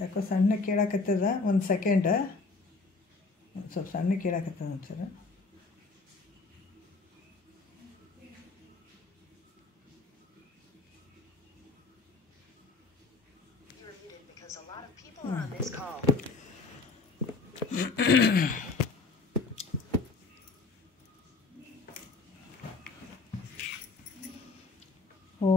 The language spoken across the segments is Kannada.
ಯಾಕೋ ಸಣ್ಣ ಕೇಳಾಕತ್ತದ. ಒಂದು ಸೆಕೆಂಡ್, ಸ್ವಲ್ಪ ಸಣ್ಣ ಕೇಳಾಕತ್ತದ ಒಂಚೂರು. ಓ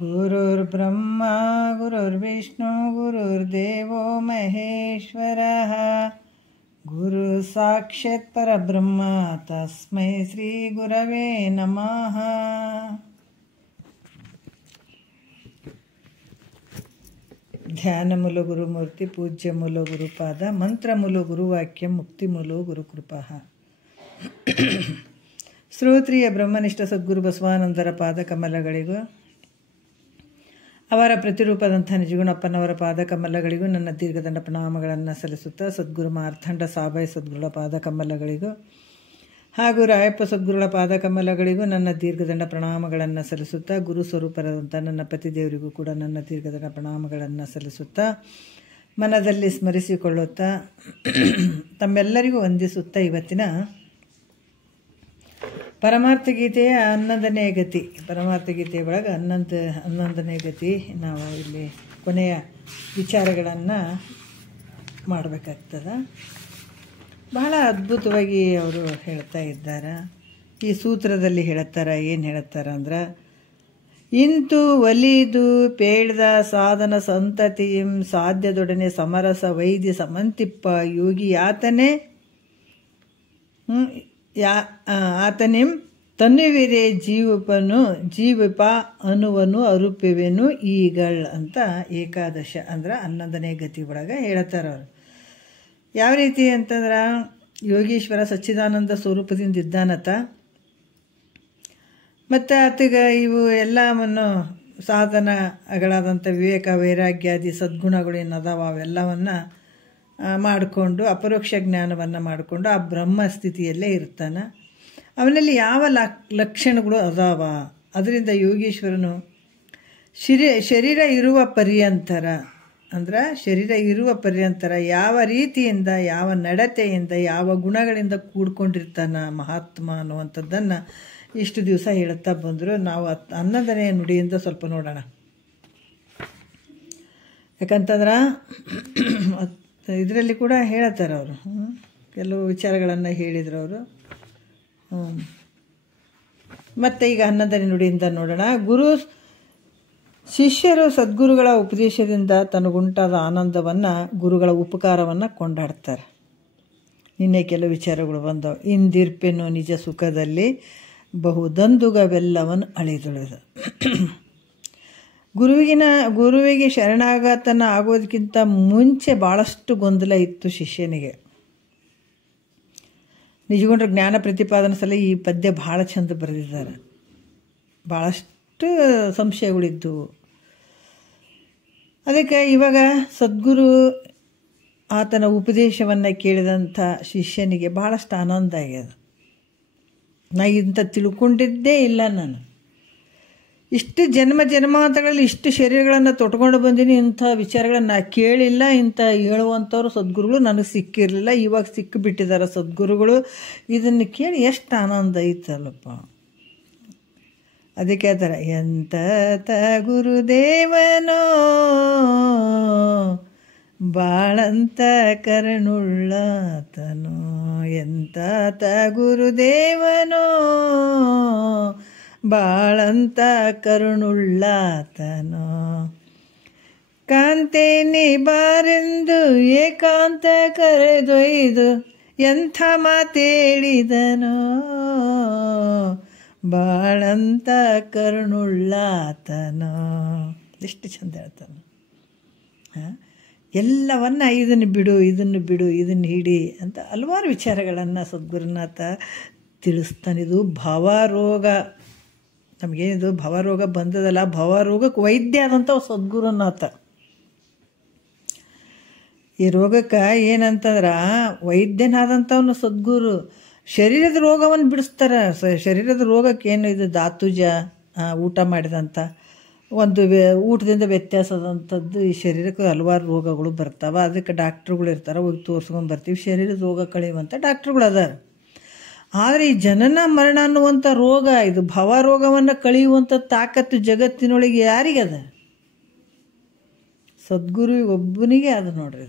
ಗುರುರ್ಬ್ರಹ್ಮ ಗುರುರ್ವಿಷ್ಣು ಗುರುರ್ದೇವೋ ಮಹೇಶ್ವರಃ ಗುರು ಸಾಕ್ಷಾತ್ ಪರಬ್ರಹ್ಮ ತಸ್ಮೈ ಶ್ರೀ ಗುರವೇ ನಮಃ. ಧ್ಯಾನ ಮೂಲ ಗುರುಮೂರ್ತಿ ಪೂಜ್ಯ ಮೂಲ ಗುರುಪಾದ ಮಂತ್ರ ಮೂಲ ಗುರುವಾಕ್ಯ ಮುಕ್ತಿ ಮೂಲ ಗುರುಕೃಪಃ. ಶ್ರೋತ್ರಿಯ ಬ್ರಹ್ಮನಿಷ್ಠ ಸದ್ಗುರು ಬಸವಾನಂದರ ಪಾದಕಮಲಗಳಿಗೂ ಅವರ ಪ್ರತಿರೂಪದಂಥ ನಿಜಗುಣಪ್ಪನವರ ಪಾದಕಮಲಗಳಿಗೂ ನನ್ನ ದೀರ್ಘದಂಡ ಪ್ರಣಾಮಗಳನ್ನು ಸಲ್ಲಿಸುತ್ತಾ, ಸದ್ಗುರು ಮಾರ್ಥಂಡ ಸಾಬಾಯಿ ಸದ್ಗುರುಗಳ ಪಾದಕಮಲಗಳಿಗೂ ಹಾಗೂ ರಾಯಪ್ಪ ಸದ್ಗುರುಗಳ ಪಾದಕಮಲಗಳಿಗೂ ನನ್ನ ದೀರ್ಘದಂಡ ಪ್ರಣಾಮಗಳನ್ನು ಸಲ್ಲಿಸುತ್ತಾ, ಗುರು ಸ್ವರೂಪರಾದಂಥ ನನ್ನ ಪತಿದೇವರಿಗೂ ಕೂಡ ನನ್ನ ದೀರ್ಘದಂಡ ಪ್ರಣಾಮಗಳನ್ನು ಸಲ್ಲಿಸುತ್ತಾ, ಮನದಲ್ಲಿ ಸ್ಮರಿಸಿಕೊಳ್ಳುತ್ತಾ, ತಮ್ಮೆಲ್ಲರಿಗೂ ವಂದಿಸುತ್ತಾ, ಇವತ್ತಿನ ಪರಮಾರ್ಥ ಗೀತೆಯ 11ನೇ ಗತಿ, ಪರಮಾರ್ಥ ಗೀತೆಯ ಒಳಗೆ 11ನೇ ಗತಿ ನಾವು ಇಲ್ಲಿ ಕೊನೆಯ ವಿಚಾರಗಳನ್ನು ಮಾಡಬೇಕಾಗ್ತದೆ. ಬಹಳ ಅದ್ಭುತವಾಗಿ ಅವರು ಹೇಳ್ತಾ ಇದ್ದಾರೆ. ಈ ಸೂತ್ರದಲ್ಲಿ ಹೇಳುತ್ತಾರೆ, ಏನು ಹೇಳುತ್ತಾರೆ ಅಂದ್ರೆ, ಇಂತು ಒಲಿದು ಪೇಳ್ದ ಸಾಧನ ಸಂತತಿಯಂ ಸಾಧ್ಯದೊಡನೆ ಸಮರಸ ವೈದ್ಯ ಸಮಂತಿಪ್ಪ ಯೋಗಿ ಆತನೇ ಆತನಿಂ ತನ್ನುವಿರೇ ಜೀವಪ ಅನ್ನುವನು ಅರುಪೆವೆನು ಈಗಳ್ ಅಂತ ಏಕಾದಶ ಅಂದ್ರೆ 11ನೇ ಗತಿ ಒಳಗೆ ಹೇಳ್ತಾರೆ ಅವರು. ಯಾವ ರೀತಿ ಅಂತಂದ್ರೆ, ಯೋಗೀಶ್ವರ ಸಚ್ಚಿದಾನಂದ ಸ್ವರೂಪದಿಂದ ಇದ್ದಾನತ, ಮತ್ತು ಆತಗ ಇವು ಎಲ್ಲವನ್ನು ಸಾಧನಗಳಾದಂಥ ವಿವೇಕ ವೈರಾಗ್ಯಾದಿ ಸದ್ಗುಣಗಳು ಏನದಾವ ಅವೆಲ್ಲವನ್ನು ಮಾಡಿಕೊಂಡು ಅಪರೋಕ್ಷ ಜ್ಞಾನವನ್ನು ಮಾಡಿಕೊಂಡು ಆ ಬ್ರಹ್ಮ ಸ್ಥಿತಿಯಲ್ಲೇ ಇರ್ತಾನೆ. ಅವನಲ್ಲಿ ಯಾವ ಲಕ್ಷಣಗಳು ಅದಾವ, ಅದರಿಂದ ಯೋಗೀಶ್ವರನು ಶರೀರ ಇರುವ ಪರ್ಯಂತರ ಅಂದ್ರೆ ಶರೀರ ಇರುವ ಪರ್ಯಂತರ ಯಾವ ರೀತಿಯಿಂದ, ಯಾವ ನಡತೆಯಿಂದ, ಯಾವ ಗುಣಗಳಿಂದ ಕೂಡ್ಕೊಂಡಿರ್ತಾನ ಮಹಾತ್ಮ ಅನ್ನುವಂಥದ್ದನ್ನು ಇಷ್ಟು ದಿವಸ ಹೇಳುತ್ತಾ ಬಂದರು. ನಾವು 11ನೇ ನುಡಿಯಿಂದ ಸ್ವಲ್ಪ ನೋಡೋಣ. ಯಾಕಂತಂದ್ರೆ ಇದರಲ್ಲಿ ಕೂಡ ಹೇಳ್ತಾರೆ ಅವರು, ಕೆಲವು ವಿಚಾರಗಳನ್ನು ಹೇಳಿದರು ಅವರು. ಮತ್ತು ಈಗ 11ನೇ ನುಡಿಯಿಂದ ನೋಡೋಣ. ಶಿಷ್ಯರು ಸದ್ಗುರುಗಳ ಉಪದೇಶದಿಂದ ತನಗುಂಟಾದ ಆನಂದವನ್ನು, ಗುರುಗಳ ಉಪಕಾರವನ್ನು ಕೊಂಡಾಡ್ತಾರೆ. ನಿನ್ನೆ ಕೆಲವು ವಿಚಾರಗಳು ಬಂದವು. ಇಂದಿರ್ಪೆನು ನಿಜ ಸುಖದಲ್ಲಿ ಬಹುದಂದುಗವೆಲ್ಲವನ್ನು ಅಳಿದುಳಿದು. ಗುರುವಿಗೆ ಶರಣಾಗತನ ಆಗೋದಕ್ಕಿಂತ ಮುಂಚೆ ಭಾಳಷ್ಟು ಗೊಂದಲ ಇತ್ತು ಶಿಷ್ಯನಿಗೆ. ನಿಜಗೊಂಡ್ರ ಜ್ಞಾನ ಪ್ರತಿಪಾದನೆ ಸಲ ಈ ಪದ್ಯ ಭಾಳ ಚಂದ ಬರೆದಿದ್ದಾರೆ. ಭಾಳಷ್ಟು ಸಂಶಯಗಳಿದ್ದವು. ಅದಕ್ಕೆ ಇವಾಗ ಸದ್ಗುರು ಆತನ ಉಪದೇಶವನ್ನು ಕೇಳಿದಂಥ ಶಿಷ್ಯನಿಗೆ ಭಾಳಷ್ಟು ಆನಂದ ಆಗ್ಯದ. ನಾ ಇಂಥ ತಿಳ್ಕೊಂಡಿದ್ದೇ ಇಲ್ಲ, ನಾನು ಇಷ್ಟು ಜನ್ಮಾಂತರಗಳಲ್ಲಿ ಇಷ್ಟು ಶರೀರಗಳನ್ನು ತೊಟ್ಕೊಂಡು ಬಂದೀನಿ, ಇಂಥ ವಿಚಾರಗಳನ್ನು ನಾ ಕೇಳಿಲ್ಲ, ಇಂಥ ಹೇಳುವಂಥವ್ರು ಸದ್ಗುರುಗಳು ನನಗೆ ಸಿಕ್ಕಿರಲಿಲ್ಲ, ಇವಾಗ ಸಿಕ್ಕಿಬಿಟ್ಟಿದ್ದಾರೆ ಸದ್ಗುರುಗಳು. ಇದನ್ನು ಕೇಳಿ ಎಷ್ಟು ಆನಂದ ಐತಲ್ಲಪ್ಪ. ಅದಕ್ಕೆ ಆ ಥರ ಎಂತ ಗುರುದೇವನೋ ಬಾಳಂತ ಕರುಣುಳ್ಳಾತನೋ, ಎಂತ ಗುರುದೇವನೋ ಬಾಳಂತ ಕರುಣುಳ್ಳಾತನೋ, ಕಾಂತೇನಿ ಬಾರೆಂದು ಏಕಾಂತ ಕರೆದೊಯ್ದು ಎಂಥ ಮಾತೇಳಿದನೋ, ಬಾಳಂತ ಕರುಣುಳ್ಳಾತನೋ. ಎಷ್ಟು ಚಂದ ಹೇಳ್ತಾನೆ. ಎಲ್ಲವನ್ನ ಇದನ್ನು ಬಿಡು, ಇದನ್ನು ಬಿಡು, ಇದನ್ನು ಹಿಡಿ ಅಂತ ಹಲವಾರು ವಿಚಾರಗಳನ್ನು ಸದ್ಗುರುನಾಥ ತಿಳಿಸ್ತಾನೆ. ಇದು ಭವರೋಗ, ನಮಗೇನಿದು ಭವರೋಗ ಬಂದದಲ್ಲ, ಭವರೋಗಕ್ಕೆ ವೈದ್ಯ ಆದಂಥ ಸದ್ಗುರುನಾಥ. ಈ ರೋಗಕ್ಕೆ ಏನಂತಂದ್ರೆ ವೈದ್ಯನಾದಂಥವನು ಸದ್ಗುರು. ಶರೀರದ ರೋಗವನ್ನು ಬಿಡಿಸ್ತಾರೆ. ಶರೀರದ ರೋಗಕ್ಕೆ ಏನು ಇದು ಧಾತುಜ ಊಟ ಮಾಡಿದಂಥ ಒಂದು ಊಟದಿಂದ ವ್ಯತ್ಯಾಸದಂಥದ್ದು ಈ ಶರೀರಕ್ಕೆ ಹಲವಾರು ರೋಗಗಳು ಬರ್ತಾವೆ. ಅದಕ್ಕೆ ಡಾಕ್ಟ್ರುಗಳು ಇರ್ತಾರೆ, ಹೋಗಿ ತೋರಿಸ್ಕೊಂಡು ಬರ್ತೀವಿ. ಶರೀರದ ರೋಗ ಕಳೆಯುವಂಥ ಡಾಕ್ಟ್ರುಗಳು ಅದಾರ. ಆದರೆ ಈ ಜನನ ಮರಣ ಅನ್ನುವಂಥ ರೋಗ, ಇದು ಭವ ರೋಗವನ್ನು ಕಳೆಯುವಂಥ ತಾಕತ್ತು ಜಗತ್ತಿನೊಳಗೆ ಯಾರಿಗದ? ಸದ್ಗುರು ಒಬ್ಬನಿಗೆ ಅದು ನೋಡ್ರಿ.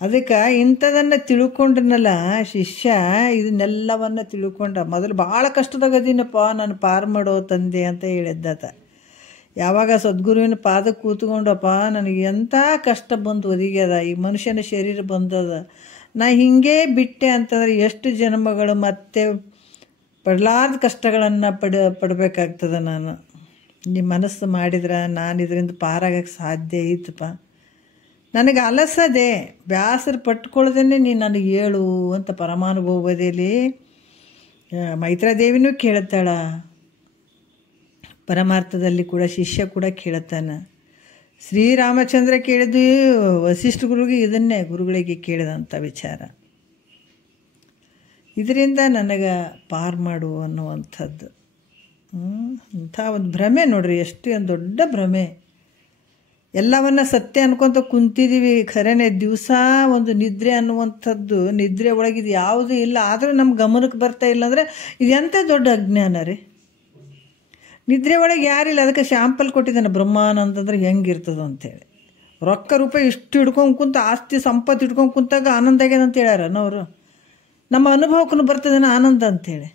ಅದಕ್ಕೆ ಇಂಥದನ್ನು ತಿಳ್ಕೊಂಡ್ರನಲ್ಲ ಶಿಷ್ಯ, ಇದನ್ನೆಲ್ಲವನ್ನು ತಿಳ್ಕೊಂಡ. ಮೊದಲು ಭಾಳ ಕಷ್ಟದಾಗದೀನಪ್ಪ, ನಾನು ಪಾರು ಮಾಡೋ ತಂದೆ ಅಂತ ಹೇಳಿದ್ದಾತ. ಯಾವಾಗ ಸದ್ಗುರುವಿನ ಪಾದಕ್ಕೆ ಕೂತ್ಕೊಂಡಪ್ಪ, ನನಗೆ ಎಂಥ ಕಷ್ಟ ಬಂದು ಒದಗ್ಯದ, ಈ ಮನುಷ್ಯನ ಶರೀರ ಬಂದದ, ನಾ ಹಿಂಗೇ ಬಿಟ್ಟೆ ಅಂತಂದ್ರೆ ಎಷ್ಟು ಜನ್ಮಗಳು ಮತ್ತೆ ಪಡಲಾರ್ದ ಕಷ್ಟಗಳನ್ನು ಪಡಬೇಕಾಗ್ತದೆ. ನಾನು ನಿಮ್ಮ ಮನಸ್ಸು ಮಾಡಿದ್ರೆ ನಾನು ಇದರಿಂದ ಪಾರಾಗಕ್ಕೆ ಸಾಧ್ಯ ಐತಪ್ಪ. ನನಗೆ ಅಲಸದೆ ಬ್ಯಾಸರು ಪಟ್ಕೊಳ್ದೇ ನೀನು ನನಗೆ ಹೇಳು ಅಂತ ಪರಮಾನುಭವದಲ್ಲಿ ಮೈತ್ರಾದೇವಿನೂ ಕೇಳ್ತಾಳ. ಪರಮಾರ್ಥದಲ್ಲಿ ಕೂಡ ಶಿಷ್ಯ ಕೂಡ ಕೇಳುತ್ತಾನೆ. ಶ್ರೀರಾಮಚಂದ್ರ ಕೇಳಿದ್ದು ವಸಿಷ್ಠ ಗುರುಗೆ ಇದನ್ನೇ ಗುರುಗಳಿಗೆ ಕೇಳಿದಂಥ ವಿಚಾರ. ಇದರಿಂದ ನನಗೆ ಪಾರು ಮಾಡು ಅನ್ನುವಂಥದ್ದು ಅಂಥ ಒಂದು ಭ್ರಮೆ ನೋಡ್ರಿ, ಎಷ್ಟು ಒಂದು ದೊಡ್ಡ ಭ್ರಮೆ. ಎಲ್ಲವನ್ನ ಸತ್ಯ ಅನ್ಕೊತ ಕುಂತಿದ್ದೀವಿ, ಖರೇನೆ ದಿವಸ ಒಂದು ನಿದ್ರೆ ಅನ್ನುವಂಥದ್ದು, ನಿದ್ರೆ ಒಳಗಿದು ಯಾವುದೂ ಇಲ್ಲ. ಆದರೂ ನಮ್ಮ ಗಮನಕ್ಕೆ ಬರ್ತಾ ಇಲ್ಲ ಅಂದರೆ ಇದು ಎಂಥ ದೊಡ್ಡ ಅಜ್ಞಾನ ರೀ. ನಿದ್ರೆ ಒಳಗೆ ಯಾರಿಲ್ಲ. ಅದಕ್ಕೆ ಶಾಂಪಲ್ ಕೊಟ್ಟಿದ್ದಾನೆ ಬ್ರಹ್ಮಾನಂದ ಅಂದ್ರೆ ಹೆಂಗಿರ್ತದೆ ಅಂಥೇಳಿ. ರೊಕ್ಕ ರೂಪಾಯಿ ಇಷ್ಟು ಹಿಡ್ಕೊಂಡು ಕುಂತ, ಆಸ್ತಿ ಸಂಪತ್ತು ಹಿಡ್ಕೊಂಡು ಕುಂತಾಗ ಆನಂದ ಆಗ್ಯದ ಅಂತ ಹೇಳ್ಯಾರ ಅವರು. ನಮ್ಮ ಅನುಭವಕ್ಕೂ ಬರ್ತದೇನೋ ಆನಂದ ಅಂಥೇಳಿ.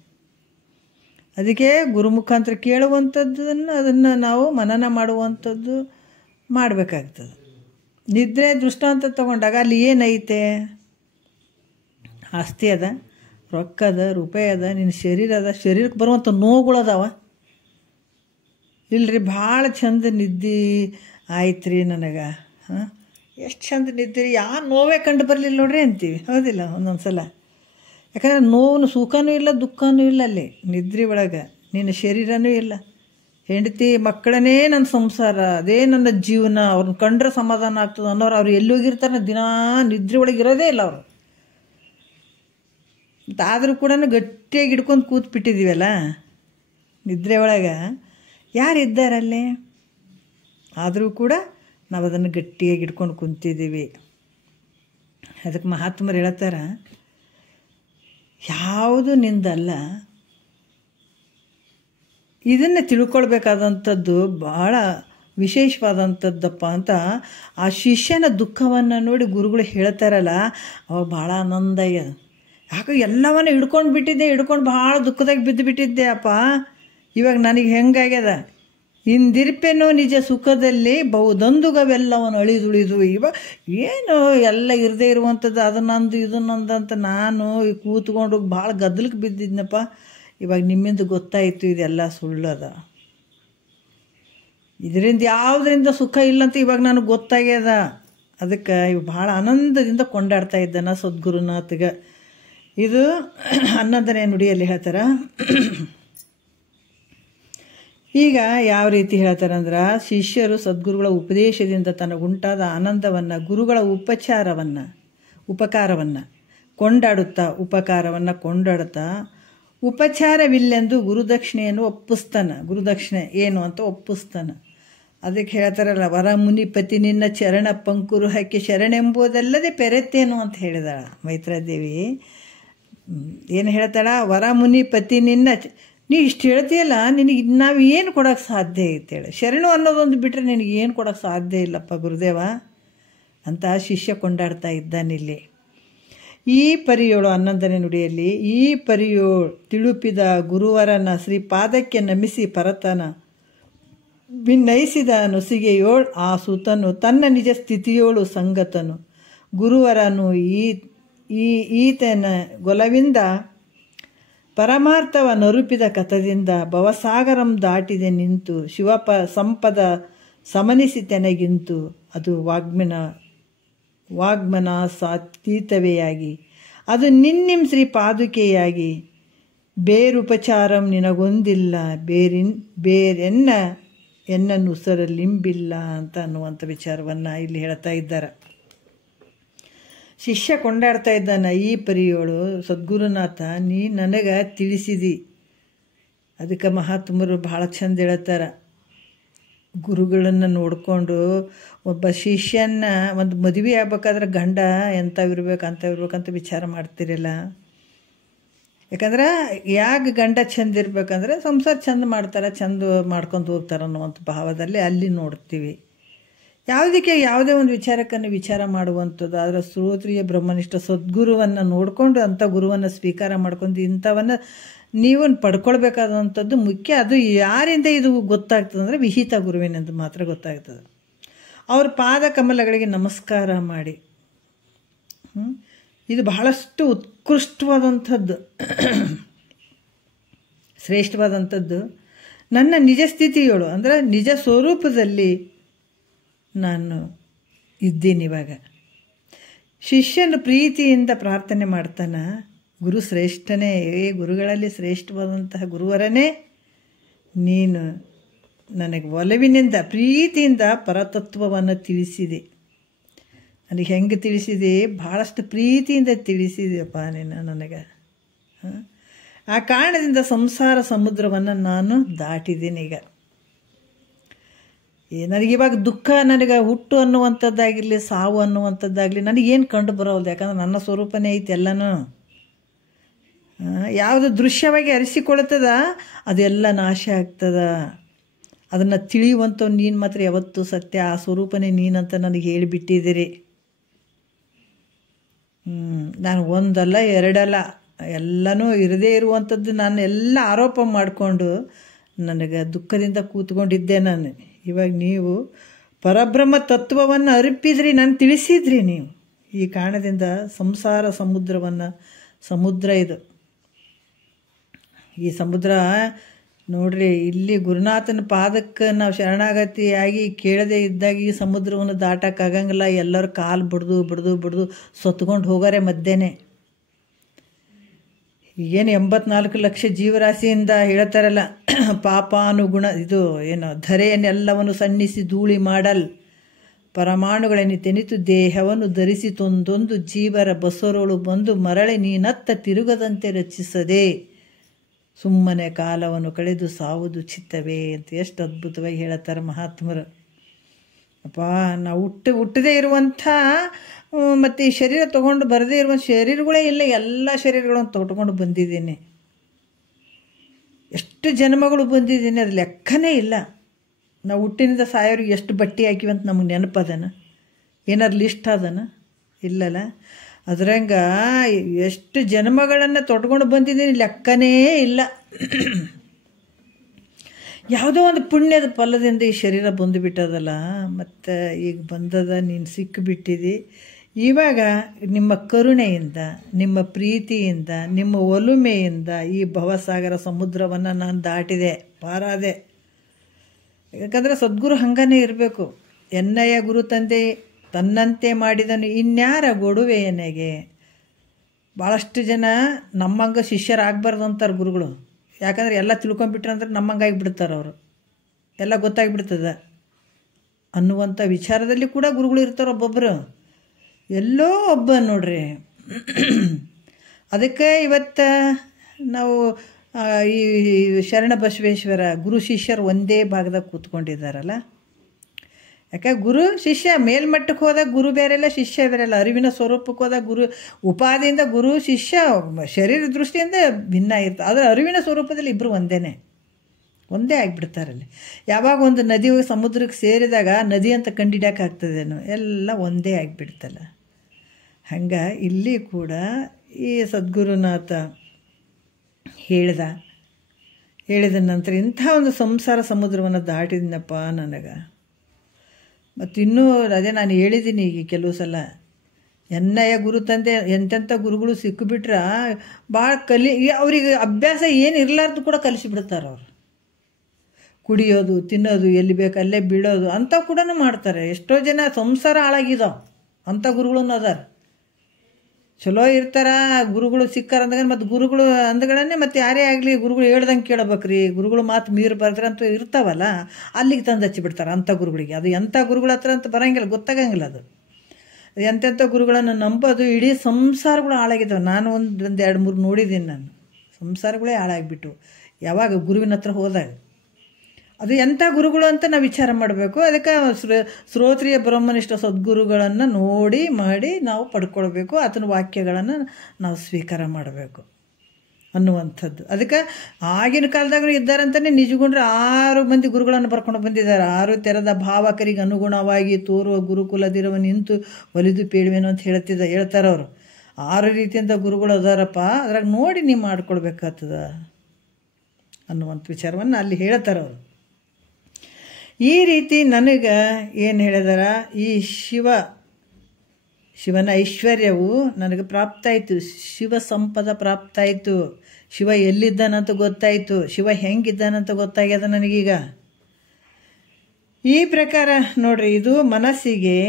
ಅದಕ್ಕೆ ಗುರು ಮುಖಾಂತರ ಕೇಳುವಂಥದ್ದನ್ನು ಅದನ್ನು ನಾವು ಮನನ ಮಾಡುವಂಥದ್ದು ಮಾಡಬೇಕಾಗ್ತದೆ. ನಿದ್ರೆ ದೃಷ್ಟಾಂತ ತಗೊಂಡಾಗ ಅಲ್ಲಿ ಏನೈತೆ? ಆಸ್ತಿ ಅದ, ರೊಕ್ಕ ಅದ, ರೂಪಾಯಿ ಅದ, ನಿನ್ನ ಶರೀರ ಅದ, ಶರೀರಕ್ಕೆ ಬರುವಂಥ ನೋವುಗಳದಾವ. ಇಲ್ರಿ ಭಾಳ ಚಂದ ನಿದ್ದೆ ಆಯ್ತು ರೀ ನನಗೆ, ಎಷ್ಟು ಚಂದ ನಿದ್ದೆ, ಯಾವ ನೋವೇ ಕಂಡು ಬರಲಿಲ್ಲ ನೋಡ್ರಿ ಅಂತೀವಿ, ಹೌದಿಲ್ಲ ಒಂದೊಂದು ಸಲ. ಯಾಕಂದರೆ ನೋವು ಸುಖನೂ ಇಲ್ಲ, ದುಃಖನೂ ಇಲ್ಲ ಅಲ್ಲಿ ನಿದ್ರೆ ಒಳಗೆ. ನಿನ್ನ ಶರೀರನೂ ಇಲ್ಲ, ಹೆಂಡತಿ ಮಕ್ಕಳನ್ನೇ ನನ್ನ ಸಂಸಾರ, ಅದೇ ನನ್ನ ಜೀವನ, ಅವ್ರನ್ನ ಕಂಡ್ರೆ ಸಮಾಧಾನ ಆಗ್ತದೆ ಅನ್ನೋರು ಅವ್ರು ಎಲ್ಲಿ ಹೋಗಿರ್ತಾರೆ? ದಿನಾ ನಿದ್ರೆ ಒಳಗೆ ಇರೋದೇ ಇಲ್ಲ ಅವರು. ಆದರೂ ಕೂಡ ಗಟ್ಟಿಯಾಗಿ ಹಿಡ್ಕೊಂಡು ಕೂತ್ಬಿಟ್ಟಿದ್ದೀವಲ್ಲ ನಿದ್ರೆ ಒಳಗೆ. ಯಾರಿದ್ದಾರಲ್ಲಿ? ಆದರೂ ಕೂಡ ನಾವು ಅದನ್ನು ಗಟ್ಟಿಯಾಗಿ ಹಿಡ್ಕೊಂಡು ಕುಂತಿದ್ದೀವಿ. ಅದಕ್ಕೆ ಮಹಾತ್ಮರು ಹೇಳ್ತಾರೆ, ಯಾವುದು ನಿಂದಲ್ಲ. ಇದನ್ನು ತಿಳ್ಕೊಳ್ಬೇಕಾದಂಥದ್ದು ಭಾಳ ವಿಶೇಷವಾದಂಥದ್ದಪ್ಪ ಅಂತ ಆ ಶಿಷ್ಯನ ದುಃಖವನ್ನು ನೋಡಿ ಗುರುಗಳು ಹೇಳ್ತಾರಲ್ಲ, ಅವಾಗ ಭಾಳ ಆನಂದ ಆಗ್ಯದ. ಯಾಕೆ ಎಲ್ಲವನ್ನ ಹಿಡ್ಕೊಂಡು ಬಿಟ್ಟಿದ್ದೆ, ಹಿಡ್ಕೊಂಡು ಭಾಳ ದುಃಖದಾಗ ಬಿದ್ದು ಬಿಟ್ಟಿದ್ದೆ ಅಪ್ಪ. ಇವಾಗ ನನಗೆ ಹೆಂಗಾಗ್ಯದ, ಇಂದಿರ್ಪೇನೋ ನಿಜ ಸುಖದಲ್ಲಿ ಬಹುದೊಂದುಗವೆಲ್ಲವನ್ನು ಅಳಿದುಳಿದು. ಇವಾಗ ಏನು ಎಲ್ಲ ಇರದೇ ಇರುವಂಥದ್ದು, ಅದನ್ನಂದು ಇದನ್ನೊಂದು ಅಂತ ನಾನು ಕೂತ್ಕೊಂಡು ಭಾಳ ಗದ್ದಲಕ್ಕೆ ಬಿದ್ದಿದ್ನಪ್ಪ. ಇವಾಗ ನಿಮ್ಮಿಂದ ಗೊತ್ತಾಯಿತು ಇದೆಲ್ಲ ಸುಳ್ಳದ, ಇದರಿಂದ ಯಾವುದರಿಂದ ಸುಖ ಇಲ್ಲಂತ ಇವಾಗ ನನಗೆ ಗೊತ್ತಾಗ್ಯದ. ಅದಕ್ಕೆ ಇವು ಭಾಳ ಆನಂದದಿಂದ ಕೊಂಡಾಡ್ತಾ ಇದ್ದಾನ ಸದ್ಗುರುನಾಥಗೆ. ಇದು 11ನೇ ನುಡಿಯಲ್ಲಿ ಹೇಳ್ತಾರೆ. ಈಗ ಯಾವ ರೀತಿ ಹೇಳ್ತಾರಂದ್ರೆ, ಶಿಷ್ಯರು ಸದ್ಗುರುಗಳ ಉಪದೇಶದಿಂದ ತನಗುಂಟಾದ ಆನಂದವನ್ನು, ಗುರುಗಳ ಉಪಕಾರವನ್ನು ಕೊಂಡಾಡುತ್ತಾ, ಉಪಕಾರವನ್ನು ಕೊಂಡಾಡುತ್ತಾ, ಉಪಚಾರವಿಲ್ಲೆಂದು ಗುರುದಕ್ಷಿಣೆಯನ್ನು ಒಪ್ಪಿಸ್ತಾನೆ. ಗುರುದಕ್ಷಿಣೆ ಏನು ಅಂತ ಒಪ್ಪಿಸ್ತಾನೆ. ಅದಕ್ಕೆ ಹೇಳ್ತಾರಲ್ಲ, ವರ ಮುನಿಪತಿ ನಿನ್ನ ಚರಣ ಪಂಕುರು ಹಾಕಿ ಶರಣೆಂಬುದಲ್ಲದೆ ಪೆರೆತೇನು ಅಂತ ಹೇಳಿದಾಳ ಮೈತ್ರಾದೇವಿ. ಏನು ಹೇಳ್ತಾಳ? ವರ ಮುನಿಪತಿ ನಿನ್ನ, ನೀ ಇಷ್ಟು ಹೇಳ್ತೀಯಲ್ಲ, ನಿನಗೆ ನಾವು ಏನು ಕೊಡೋಕ್ಕೆ ಸಾಧ್ಯ ಐತೇಳಿ. ಶರಣು ಅನ್ನೋದೊಂದು ಬಿಟ್ಟರೆ ನಿನಗೆ ಏನು ಕೊಡೋಕ್ಕೆ ಸಾಧ್ಯ ಇಲ್ಲಪ್ಪ ಗುರುದೇವ ಅಂತ ಶಿಷ್ಯ ಕೊಂಡಾಡ್ತಾ ಇದ್ದಾನಿಲ್ಲಿ. ಈ ಪರಿಯೋಳು 11ನೇ ನುಡಿಯಲ್ಲಿ, ಈ ಪರಿಯೋಳು ತಿಳುಪಿದ ಗುರುವರನ ಶ್ರೀಪಾದಕ್ಕೆ ನಮಿಸಿ ಪರತನ ಭಿನ್ನಯಿಸಿದ ನುಸಿಗೆಯೋಳು ಆ ಸುತನು ತನ್ನ ನಿಜ ಸ್ಥಿತಿಯೋಳು ಸಂಗತನು ಗುರುವರನು ಈತನ ಗೊಲವಿಂದ ಪರಮಾರ್ಥವ ನರುಪಿದ ಕಥದಿಂದ ಭವಸಾಗರಂ ದಾಟಿದೆ ನಿಂತು ಸಂಪದ ಸಮನಿಸಿತೆನಗಿಂತು ಅದು ವಾಗ್ಮನ ಸಾತೀತವೆಯಾಗಿ ಅದು ನಿನ್ನಿಂ ಶ್ರೀ ಪಾದುಕೆಯಾಗಿ ಬೇರುಪಚಾರಂ ನಿನಗೊಂದಿಲ್ಲ ಬೇರೆನ್ನ ಉಸರಲಿಂಬಿಲ್ಲ ಅಂತ ಅನ್ನುವಂಥ ವಿಚಾರವನ್ನು ಇಲ್ಲಿ ಹೇಳ್ತಾ ಇದ್ದಾರೆ. ಶಿಷ್ಯ ಕೊಂಡಾಡ್ತಾ ಇದ್ದಾನ, ಈ ಪರಿಯೋಳು ಸದ್ಗುರುನಾಥ ನೀ ನನಗೆ ತಿಳಿಸಿದಿ. ಅದಕ್ಕೆ ಮಹಾತ್ಮರು ಭಾಳ ಚಂದ ಹೇಳ್ತಾರ, ಗುರುಗಳನ್ನು ನೋಡಿಕೊಂಡು ಒಬ್ಬ ಶಿಷ್ಯನ ಒಂದು ಮದುವೆ ಆಗ್ಬೇಕಾದ್ರೆ ಗಂಡ ಎಂಥವಿರ್ಬೇಕಂತ ವಿಚಾರ ಮಾಡ್ತಿರಲ್ಲ. ಯಾಕಂದ್ರೆ ಯಾಕೆ ಗಂಡ ಚಂದ ಇರ್ಬೇಕಂದ್ರೆ ಸಂಸಾರ ಚಂದ ಮಾಡ್ತಾರೆ, ಚಂದ ಮಾಡ್ಕೊಂಡು ಹೋಗ್ತಾರೆ ಅನ್ನುವಂಥ ಭಾವದಲ್ಲಿ ಅಲ್ಲಿ ನೋಡ್ತೀವಿ. ಯಾವುದೇ ಒಂದು ವಿಚಾರಕ್ಕನ್ನು ವಿಚಾರ ಮಾಡುವಂಥದ್ದು. ಆದರೆ ಶ್ರೋತ್ರಿಯ ಬ್ರಹ್ಮನಿಷ್ಠ ಸದ್ಗುರುವನ್ನು ನೋಡಿಕೊಂಡು ಅಂಥ ಗುರುವನ್ನು ಸ್ವೀಕಾರ ಮಾಡ್ಕೊಂಡು ಇಂಥವನ್ನು ನೀವು ಪಡ್ಕೊಳ್ಬೇಕಾದಂಥದ್ದು ಮುಖ್ಯ. ಅದು ಯಾರಿಂದ ಇದು ಗೊತ್ತಾಗ್ತದೆ ಅಂದರೆ ವಿಹಿತ ಗುರುವಿನಿಂದ ಮಾತ್ರ ಗೊತ್ತಾಗ್ತದೆ. ಅವ್ರ ಪಾದ ಕಮಲಗಳಿಗೆ ನಮಸ್ಕಾರ ಮಾಡಿ, ಇದು ಬಹಳಷ್ಟು ಉತ್ಕೃಷ್ಟವಾದಂಥದ್ದು, ಶ್ರೇಷ್ಠವಾದಂಥದ್ದು. ನನ್ನ ನಿಜ ಸ್ಥಿತಿಗಳು ಅಂದರೆ ನಿಜ ಸ್ವರೂಪದಲ್ಲಿ ನಾನು ಇದ್ದೀನಿ. ಇವಾಗ ಶಿಷ್ಯನು ಪ್ರೀತಿಯಿಂದ ಪ್ರಾರ್ಥನೆ ಮಾಡ್ತಾನೆ, ಗುರು ಶ್ರೇಷ್ಠನೇ, ಗುರುಗಳಲ್ಲಿ ಶ್ರೇಷ್ಠವಾದಂತಹ ಗುರುವರನೇ ನೀನು ನನಗೆ ಒಲವಿನಿಂದ ಪ್ರೀತಿಯಿಂದ ಪರತತ್ವವನ್ನು ತಿಳಿಸಿದೆ. ನನಗೆ ಹೆಂಗೆ ತಿಳಿಸಿದೆ? ಭಾಳಷ್ಟು ಪ್ರೀತಿಯಿಂದ ತಿಳಿಸಿದೆಯಪ್ಪ ನೀನು ನನಗೆ. ಆ ಕಾರಣದಿಂದ ಸಂಸಾರ ಸಮುದ್ರವನ್ನು ನಾನು ದಾಟಿದ್ದೀನಿ. ಈಗ ನನಗಿವಾಗ ದುಃಖ, ನನಗೆ ಹುಟ್ಟು ಅನ್ನುವಂಥದ್ದಾಗಿರಲಿ, ಸಾವು ಅನ್ನುವಂಥದ್ದಾಗಲಿ ನನಗೇನು ಕಂಡು ಬರೋಲ್ಲ. ಯಾಕಂದ್ರೆ ನನ್ನ ಸ್ವರೂಪನೇ ಐತಿ ಎಲ್ಲನೂ. ಯಾವುದು ದೃಶ್ಯವಾಗಿ ಅರಿಸಿಕೊಳ್ತದ ಅದೆಲ್ಲ ನಾಶ ಆಗ್ತದ. ಅದನ್ನು ತಿಳಿಯುವಂಥವು ನೀನು ಮಾತ್ರ ಯಾವತ್ತೂ ಸತ್ಯ, ಆ ಸ್ವರೂಪನೇ ನೀನಂತ ನನಗೆ ಹೇಳಿಬಿಟ್ಟಿದ್ದೀರಿ. ನಾನು ಒಂದಲ್ಲ ಎರಡಲ್ಲ ಎಲ್ಲನೂ ಇರದೇ ಇರುವಂಥದ್ದು ನಾನು ಎಲ್ಲ ಆರೋಪ ಮಾಡಿಕೊಂಡು ನನಗೆ ದುಃಖದಿಂದ ಕೂತ್ಕೊಂಡಿದ್ದೆ ನಾನು. ಇವಾಗ ನೀವು ಪರಬ್ರಹ್ಮ ತತ್ವವನ್ನು ಅರಿಪಿದ್ರಿ, ನಾನು ತಿಳಿಸಿದ್ರಿ ನೀವು. ಈ ಕಾರಣದಿಂದ ಸಂಸಾರ ಸಮುದ್ರ ಇದು. ಈ ಸಮುದ್ರ ನೋಡ್ರಿ, ಇಲ್ಲಿ ಗುರುನಾಥನ ಪಾದಕ್ಕೆ ನಾವು ಶರಣಾಗತಿಯಾಗಿ ಕೇಳದೇ ಇದ್ದಾಗ ಈ ಸಮುದ್ರವನ್ನು ದಾಟಕ್ಕಾಗಂಗಿಲ್ಲ. ಎಲ್ಲರೂ ಕಾಲು ಬಿಡ್ದು ಸತ್ಕೊಂಡು ಹೋಗಾರೆ ಮಧ್ಯೆನೇ. ಏನು 84 ಲಕ್ಷ ಜೀವರಾಶಿಯಿಂದ ಹೇಳ್ತಾರಲ್ಲ, ಪಾಪಾನುಗುಣ ಇದು ಏನು ಧರೆಯನ್ನೆಲ್ಲವನ್ನು ಸಣ್ಣಿಸಿ ಧೂಳಿ ಮಾಡಲ್, ಪರಮಾಣುಗಳನ್ನು ತೆನಿತು ದೇಹವನ್ನು ಧರಿಸಿ ತೊಂದೊಂದು ಜೀವರ ಬಸರೋಳು ಬಂದು ಮರಳಿ ನೀನತ್ತ ತಿರುಗದಂತೆ ರಚಿಸದೆ ಸುಮ್ಮನೆ ಕಾಲವನ್ನು ಕಳೆದು ಸಾವುದು ಚಿತ್ತವೇ ಅಂತ ಎಷ್ಟು ಅದ್ಭುತವಾಗಿ ಹೇಳುತ್ತಾರೆ ಮಹಾತ್ಮರು. ಅಪ್ಪ, ನಾವು ಹುಟ್ಟದೇ ಇರುವಂಥ ಮತ್ತು ಈ ಶರೀರ ತೊಗೊಂಡು ಬರದೇ ಇರುವಂಥ ಶರೀರಗಳೇ ಇಲ್ಲ, ಎಲ್ಲ ಶರೀರಗಳನ್ನು ತೊಗೊಂಡು ಬಂದಿದ್ದೀನಿ. ಎಷ್ಟು ಜನ್ಮಗಳು ಬಂದಿದ್ದೀನಿ, ಅದು ಲೆಕ್ಕನೇ ಇಲ್ಲ. ನಾವು ಹುಟ್ಟಿನಿಂದ ಸಾಯೋರಿಗೆ ಎಷ್ಟು ಬಟ್ಟೆ ಹಾಕಿವಂತ ನಮಗೆ ನೆನಪದನ? ಏನಾದ್ರು ಲಿಸ್ಟ್ ಅದನ? ಇಲ್ಲಲ್ಲ. ಅದ್ರಂಗ ಎಷ್ಟು ಜನ್ಮಗಳನ್ನು ತೊಟ್ಕೊಂಡು ಬಂದಿದ್ದೀನಿ, ಲೆಕ್ಕನೇ ಇಲ್ಲ. ಯಾವುದೋ ಒಂದು ಪುಣ್ಯದ ಫಲದಿಂದ ಈ ಶರೀರ ಬಂದುಬಿಟ್ಟದಲ್ಲ, ಮತ್ತು ಈಗ ಬಂದದ, ನೀನು ಸಿಕ್ಕಿಬಿಟ್ಟಿದಿ. ಇವಾಗ ನಿಮ್ಮ ಕರುಣೆಯಿಂದ, ನಿಮ್ಮ ಪ್ರೀತಿಯಿಂದ, ನಿಮ್ಮ ಒಲುಮೆಯಿಂದ ಈ ಭವಸಾಗರ ಸಮುದ್ರವನ್ನು ನಾನು ದಾಟಿದೆ, ಪಾರಾದೆ. ಯಾಕಂದರೆ ಸದ್ಗುರು ಹಂಗನೇ ಇರಬೇಕು. ಎನ್ನಯ್ಯ ಗುರು ತಂದೆ ತನ್ನಂತೆ ಮಾಡಿದನು ಇನ್ಯಾರ ಗೊಡುವೆಯನೆಗೆ. ಭಾಳಷ್ಟು ಜನ ನಮ್ಮಂಗೆ ಶಿಷ್ಯರಾಗಬಾರ್ದು ಅಂತಾರೆ ಗುರುಗಳು. ಯಾಕಂದ್ರೆ ಎಲ್ಲ ತಿಳ್ಕೊಂಬಿಟ್ರೆ ಅಂದ್ರೆ ನಮ್ಮಂಗಾಗಿ ಬಿಡ್ತಾರೆ ಅವರು, ಎಲ್ಲ ಗೊತ್ತಾಗಿಬಿಡ್ತದೆ ಅನ್ನುವಂಥ ವಿಚಾರದಲ್ಲಿ ಕೂಡ ಗುರುಗಳು ಇರ್ತಾರೆ. ಒಬ್ಬೊಬ್ಬರು ಎಲ್ಲೋ ಒಬ್ಬ ನೋಡ್ರಿ. ಅದಕ್ಕೆ ಇವತ್ತು ನಾವು ಈ ಶರಣ ಬಸವೇಶ್ವರ ಗುರು ಶಿಷ್ಯರು ಒಂದೇ ಭಾಗದಾಗ ಕೂತ್ಕೊಂಡಿದ್ದಾರಲ್ಲ. ಯಾಕೆ ಗುರು ಶಿಷ್ಯ ಮೇಲ್ಮಟ್ಟಕ್ಕೆ ಹೋದಾಗ ಗುರು ಬೇರೆಲ್ಲ, ಶಿಷ್ಯ ಬೇರೆಲ್ಲ. ಅರಿವಿನ ಸ್ವರೂಪಕ್ಕೆ ಹೋದಾಗ ಗುರು ಉಪಾದಿಯಿಂದ ಗುರು ಶಿಷ್ಯ ಶರೀರ ದೃಷ್ಟಿಯಿಂದ ಭಿನ್ನ ಇರ್ತದೆ. ಆದರೆ ಅರಿವಿನ ಸ್ವರೂಪದಲ್ಲಿ ಇಬ್ಬರು ಒಂದೇ ಆಗಿಬಿಡ್ತಾರಲ್ಲಿ. ಯಾವಾಗ ಒಂದು ನದಿ ಹೋಗಿ ಸಮುದ್ರಕ್ಕೆ ಸೇರಿದಾಗ ನದಿ ಅಂತ ಕಂಡಿಡಿಯೋಕ್ಕಾಗ್ತದೇನೋ, ಎಲ್ಲ ಒಂದೇ ಆಗಿಬಿಡ್ತಲ್ಲ. ಹಂಗೆ ಇಲ್ಲಿ ಕೂಡ ಈ ಸದ್ಗುರುನಾಥ ಹೇಳಿದ ನಂತರ ಇಂಥ ಒಂದು ಸಂಸಾರ ಸಮುದ್ರವನ್ನು ದಾಟಿದ್ನಪ್ಪ ನನಗೆ. ಮತ್ತು ಇನ್ನೂ ಅದೇ ನಾನು ಹೇಳಿದ್ದೀನಿ ಈಗ ಕೆಲವು ಸಲ, ಎನ್ನಯ್ಯ ಗುರು ತಂದೆ ಎಂತೆಂಥ ಗುರುಗಳು ಸಿಕ್ಕಿಬಿಟ್ರೆ ಭಾಳ ಅವ್ರಿಗೆ ಅಭ್ಯಾಸ ಏನು ಇರಲಾರ್ದು ಕೂಡ ಕಲಿಸಿಬಿಡ್ತಾರೆ ಅವರು. ಕುಡಿಯೋದು, ತಿನ್ನೋದು, ಎಲ್ಲಿ ಬೇಕು ಅಲ್ಲೇ ಬೀಳೋದು ಅಂಥವು ಕೂಡ ಮಾಡ್ತಾರೆ. ಎಷ್ಟೋ ಜನ ಸಂಸಾರ ಹಾಳಾಗಿದ್ದಾವೆ ಅಂಥ ಗುರುಗಳನ್ನ ಅದಾರ. ಚಲೋ ಇರ್ತಾರ ಗುರುಗಳು ಸಿಕ್ಕಾರ ಅಂದಾಗ. ಮತ್ತು ಗುರುಗಳು ಅಂದಗಳನ್ನೇ ಮತ್ತು ಯಾರೇ ಆಗಲಿ ಗುರುಗಳು ಹೇಳ್ದಂಗೆ ಕೇಳಬೇಕ್ರಿ, ಗುರುಗಳು ಮಾತು ಮೀರಬಾರ್ದ್ರೆ ಅಂತ ಇರ್ತಾವಲ್ಲ, ಅಲ್ಲಿಗೆ ತಂದು ಹಚ್ಚಿಬಿಡ್ತಾರೆ ಅಂಥ ಗುರುಗಳಿಗೆ. ಅದು ಎಂಥ ಗುರುಗಳ ಹತ್ರ ಅಂತ ಬರೋಂಗಿಲ್ಲ, ಗೊತ್ತಾಗಂಗಿಲ್ಲ ಅದು. ಎಂತೆಂಥ ಗುರುಗಳನ್ನು ನಂಬೋದು ಇಡೀ ಸಂಸಾರಗಳು ಹಾಳಾಗಿದ್ದಾವೆ. ನಾನು ಒಂದು 2-3 ನೋಡಿದ್ದೀನಿ. ನಾನು ಸಂಸಾರಗಳೇ ಹಾಳಾಗಿಬಿಟ್ಟು ಯಾವಾಗ ಗುರುವಿನ ಹತ್ರ ಹೋದಾಗ. ಅದು ಎಂಥ ಗುರುಗಳು ಅಂತ ನಾವು ವಿಚಾರ ಮಾಡಬೇಕು. ಅದಕ್ಕೆ ಶ್ರೋತ್ರಿಯ ಬ್ರಹ್ಮನಿಷ್ಠ ಸದ್ಗುರುಗಳನ್ನು ಮಾಡಿ ನಾವು ಪಡ್ಕೊಳ್ಬೇಕು. ಆತನ ವಾಕ್ಯಗಳನ್ನು ನಾವು ಸ್ವೀಕಾರ ಮಾಡಬೇಕು ಅನ್ನುವಂಥದ್ದು. ಅದಕ್ಕೆ ಆಗಿನ ಕಾಲದಾಗ ಇದ್ದಾರಂತಲೇ ನಿಜಗುಂಡ್ರೆ 6 ಮಂದಿ ಗುರುಗಳನ್ನು ಬರ್ಕೊಂಡು ಬಂದಿದ್ದಾರೆ. 6 ತೆರೆದ ಭಾವಕರಿಗೆ ಅನುಗುಣವಾಗಿ ತೋರುವ ಗುರುಕುಲದಿರುವ ನಿಂತು ಒಲಿದು ಪೇಳುವೆನು ಅಂತ ಹೇಳ್ತಾರೆ ಅವರು. 6 ರೀತಿಯಿಂದ ಗುರುಗಳು ಅದಾರಪ್ಪ, ಅದ್ರಾಗ ನೋಡಿ ನೀವು ಮಾಡ್ಕೊಳ್ಬೇಕಾಗ್ತದ ಅನ್ನುವಂಥ ವಿಚಾರವನ್ನು ಅಲ್ಲಿ ಹೇಳ್ತಾರೆ ಅವರು. ಈ ರೀತಿ ನನಗೆ ಏನು ಹೇಳಿದಾರ, ಈ ಶಿವನ ಐಶ್ವರ್ಯವು ನನಗೆ ಪ್ರಾಪ್ತಾಯಿತು, ಶಿವ ಸಂಪದ ಪ್ರಾಪ್ತಾಯಿತು, ಶಿವ ಎಲ್ಲಿದ್ದಾನಂತ ಗೊತ್ತಾಯಿತು, ಶಿವ ಹೆಂಗಿದ್ದಾನಂತ ಗೊತ್ತಾಗ್ಯದ ನನಗೀಗ. ಈ ಪ್ರಕಾರ ನೋಡ್ರಿ, ಇದು ಮನಸ್ಸಿಗೆ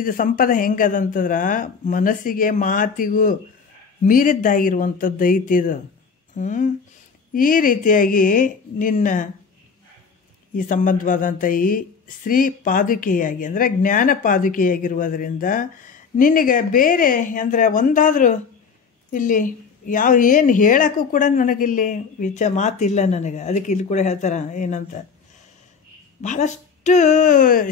ಇದು ಸಂಪದ ಹೆಂಗದಂತಂದ್ರೆ ಮನಸ್ಸಿಗೆ ಮಾತಿಗೂ ಮೀರಿದ್ದಾಗಿರುವಂಥದ್ದು ಐತಿ ಇದು. ಈ ರೀತಿಯಾಗಿ ನಿನ್ನ ಈ ಸಂಬಂಧವಾದಂಥ ಈ ಶ್ರೀ ಪಾದುಕೆಯಾಗಿ ಅಂದರೆ ಜ್ಞಾನ ಪಾದುಕೆಯಾಗಿರುವುದರಿಂದ ನಿನಗೆ ಬೇರೆ ಅಂದರೆ ಒಂದಾದರೂ ಇಲ್ಲಿ ಏನು ಹೇಳೋಕ್ಕೂ ಕೂಡ ನನಗಿಲ್ಲಿ ಮಾತಿಲ್ಲ ನನಗೆ. ಅದಕ್ಕೆ ಇಲ್ಲಿ ಕೂಡ ಹೇಳ್ತಾರೆ ಏನಂತ, ಬಹಳಷ್ಟು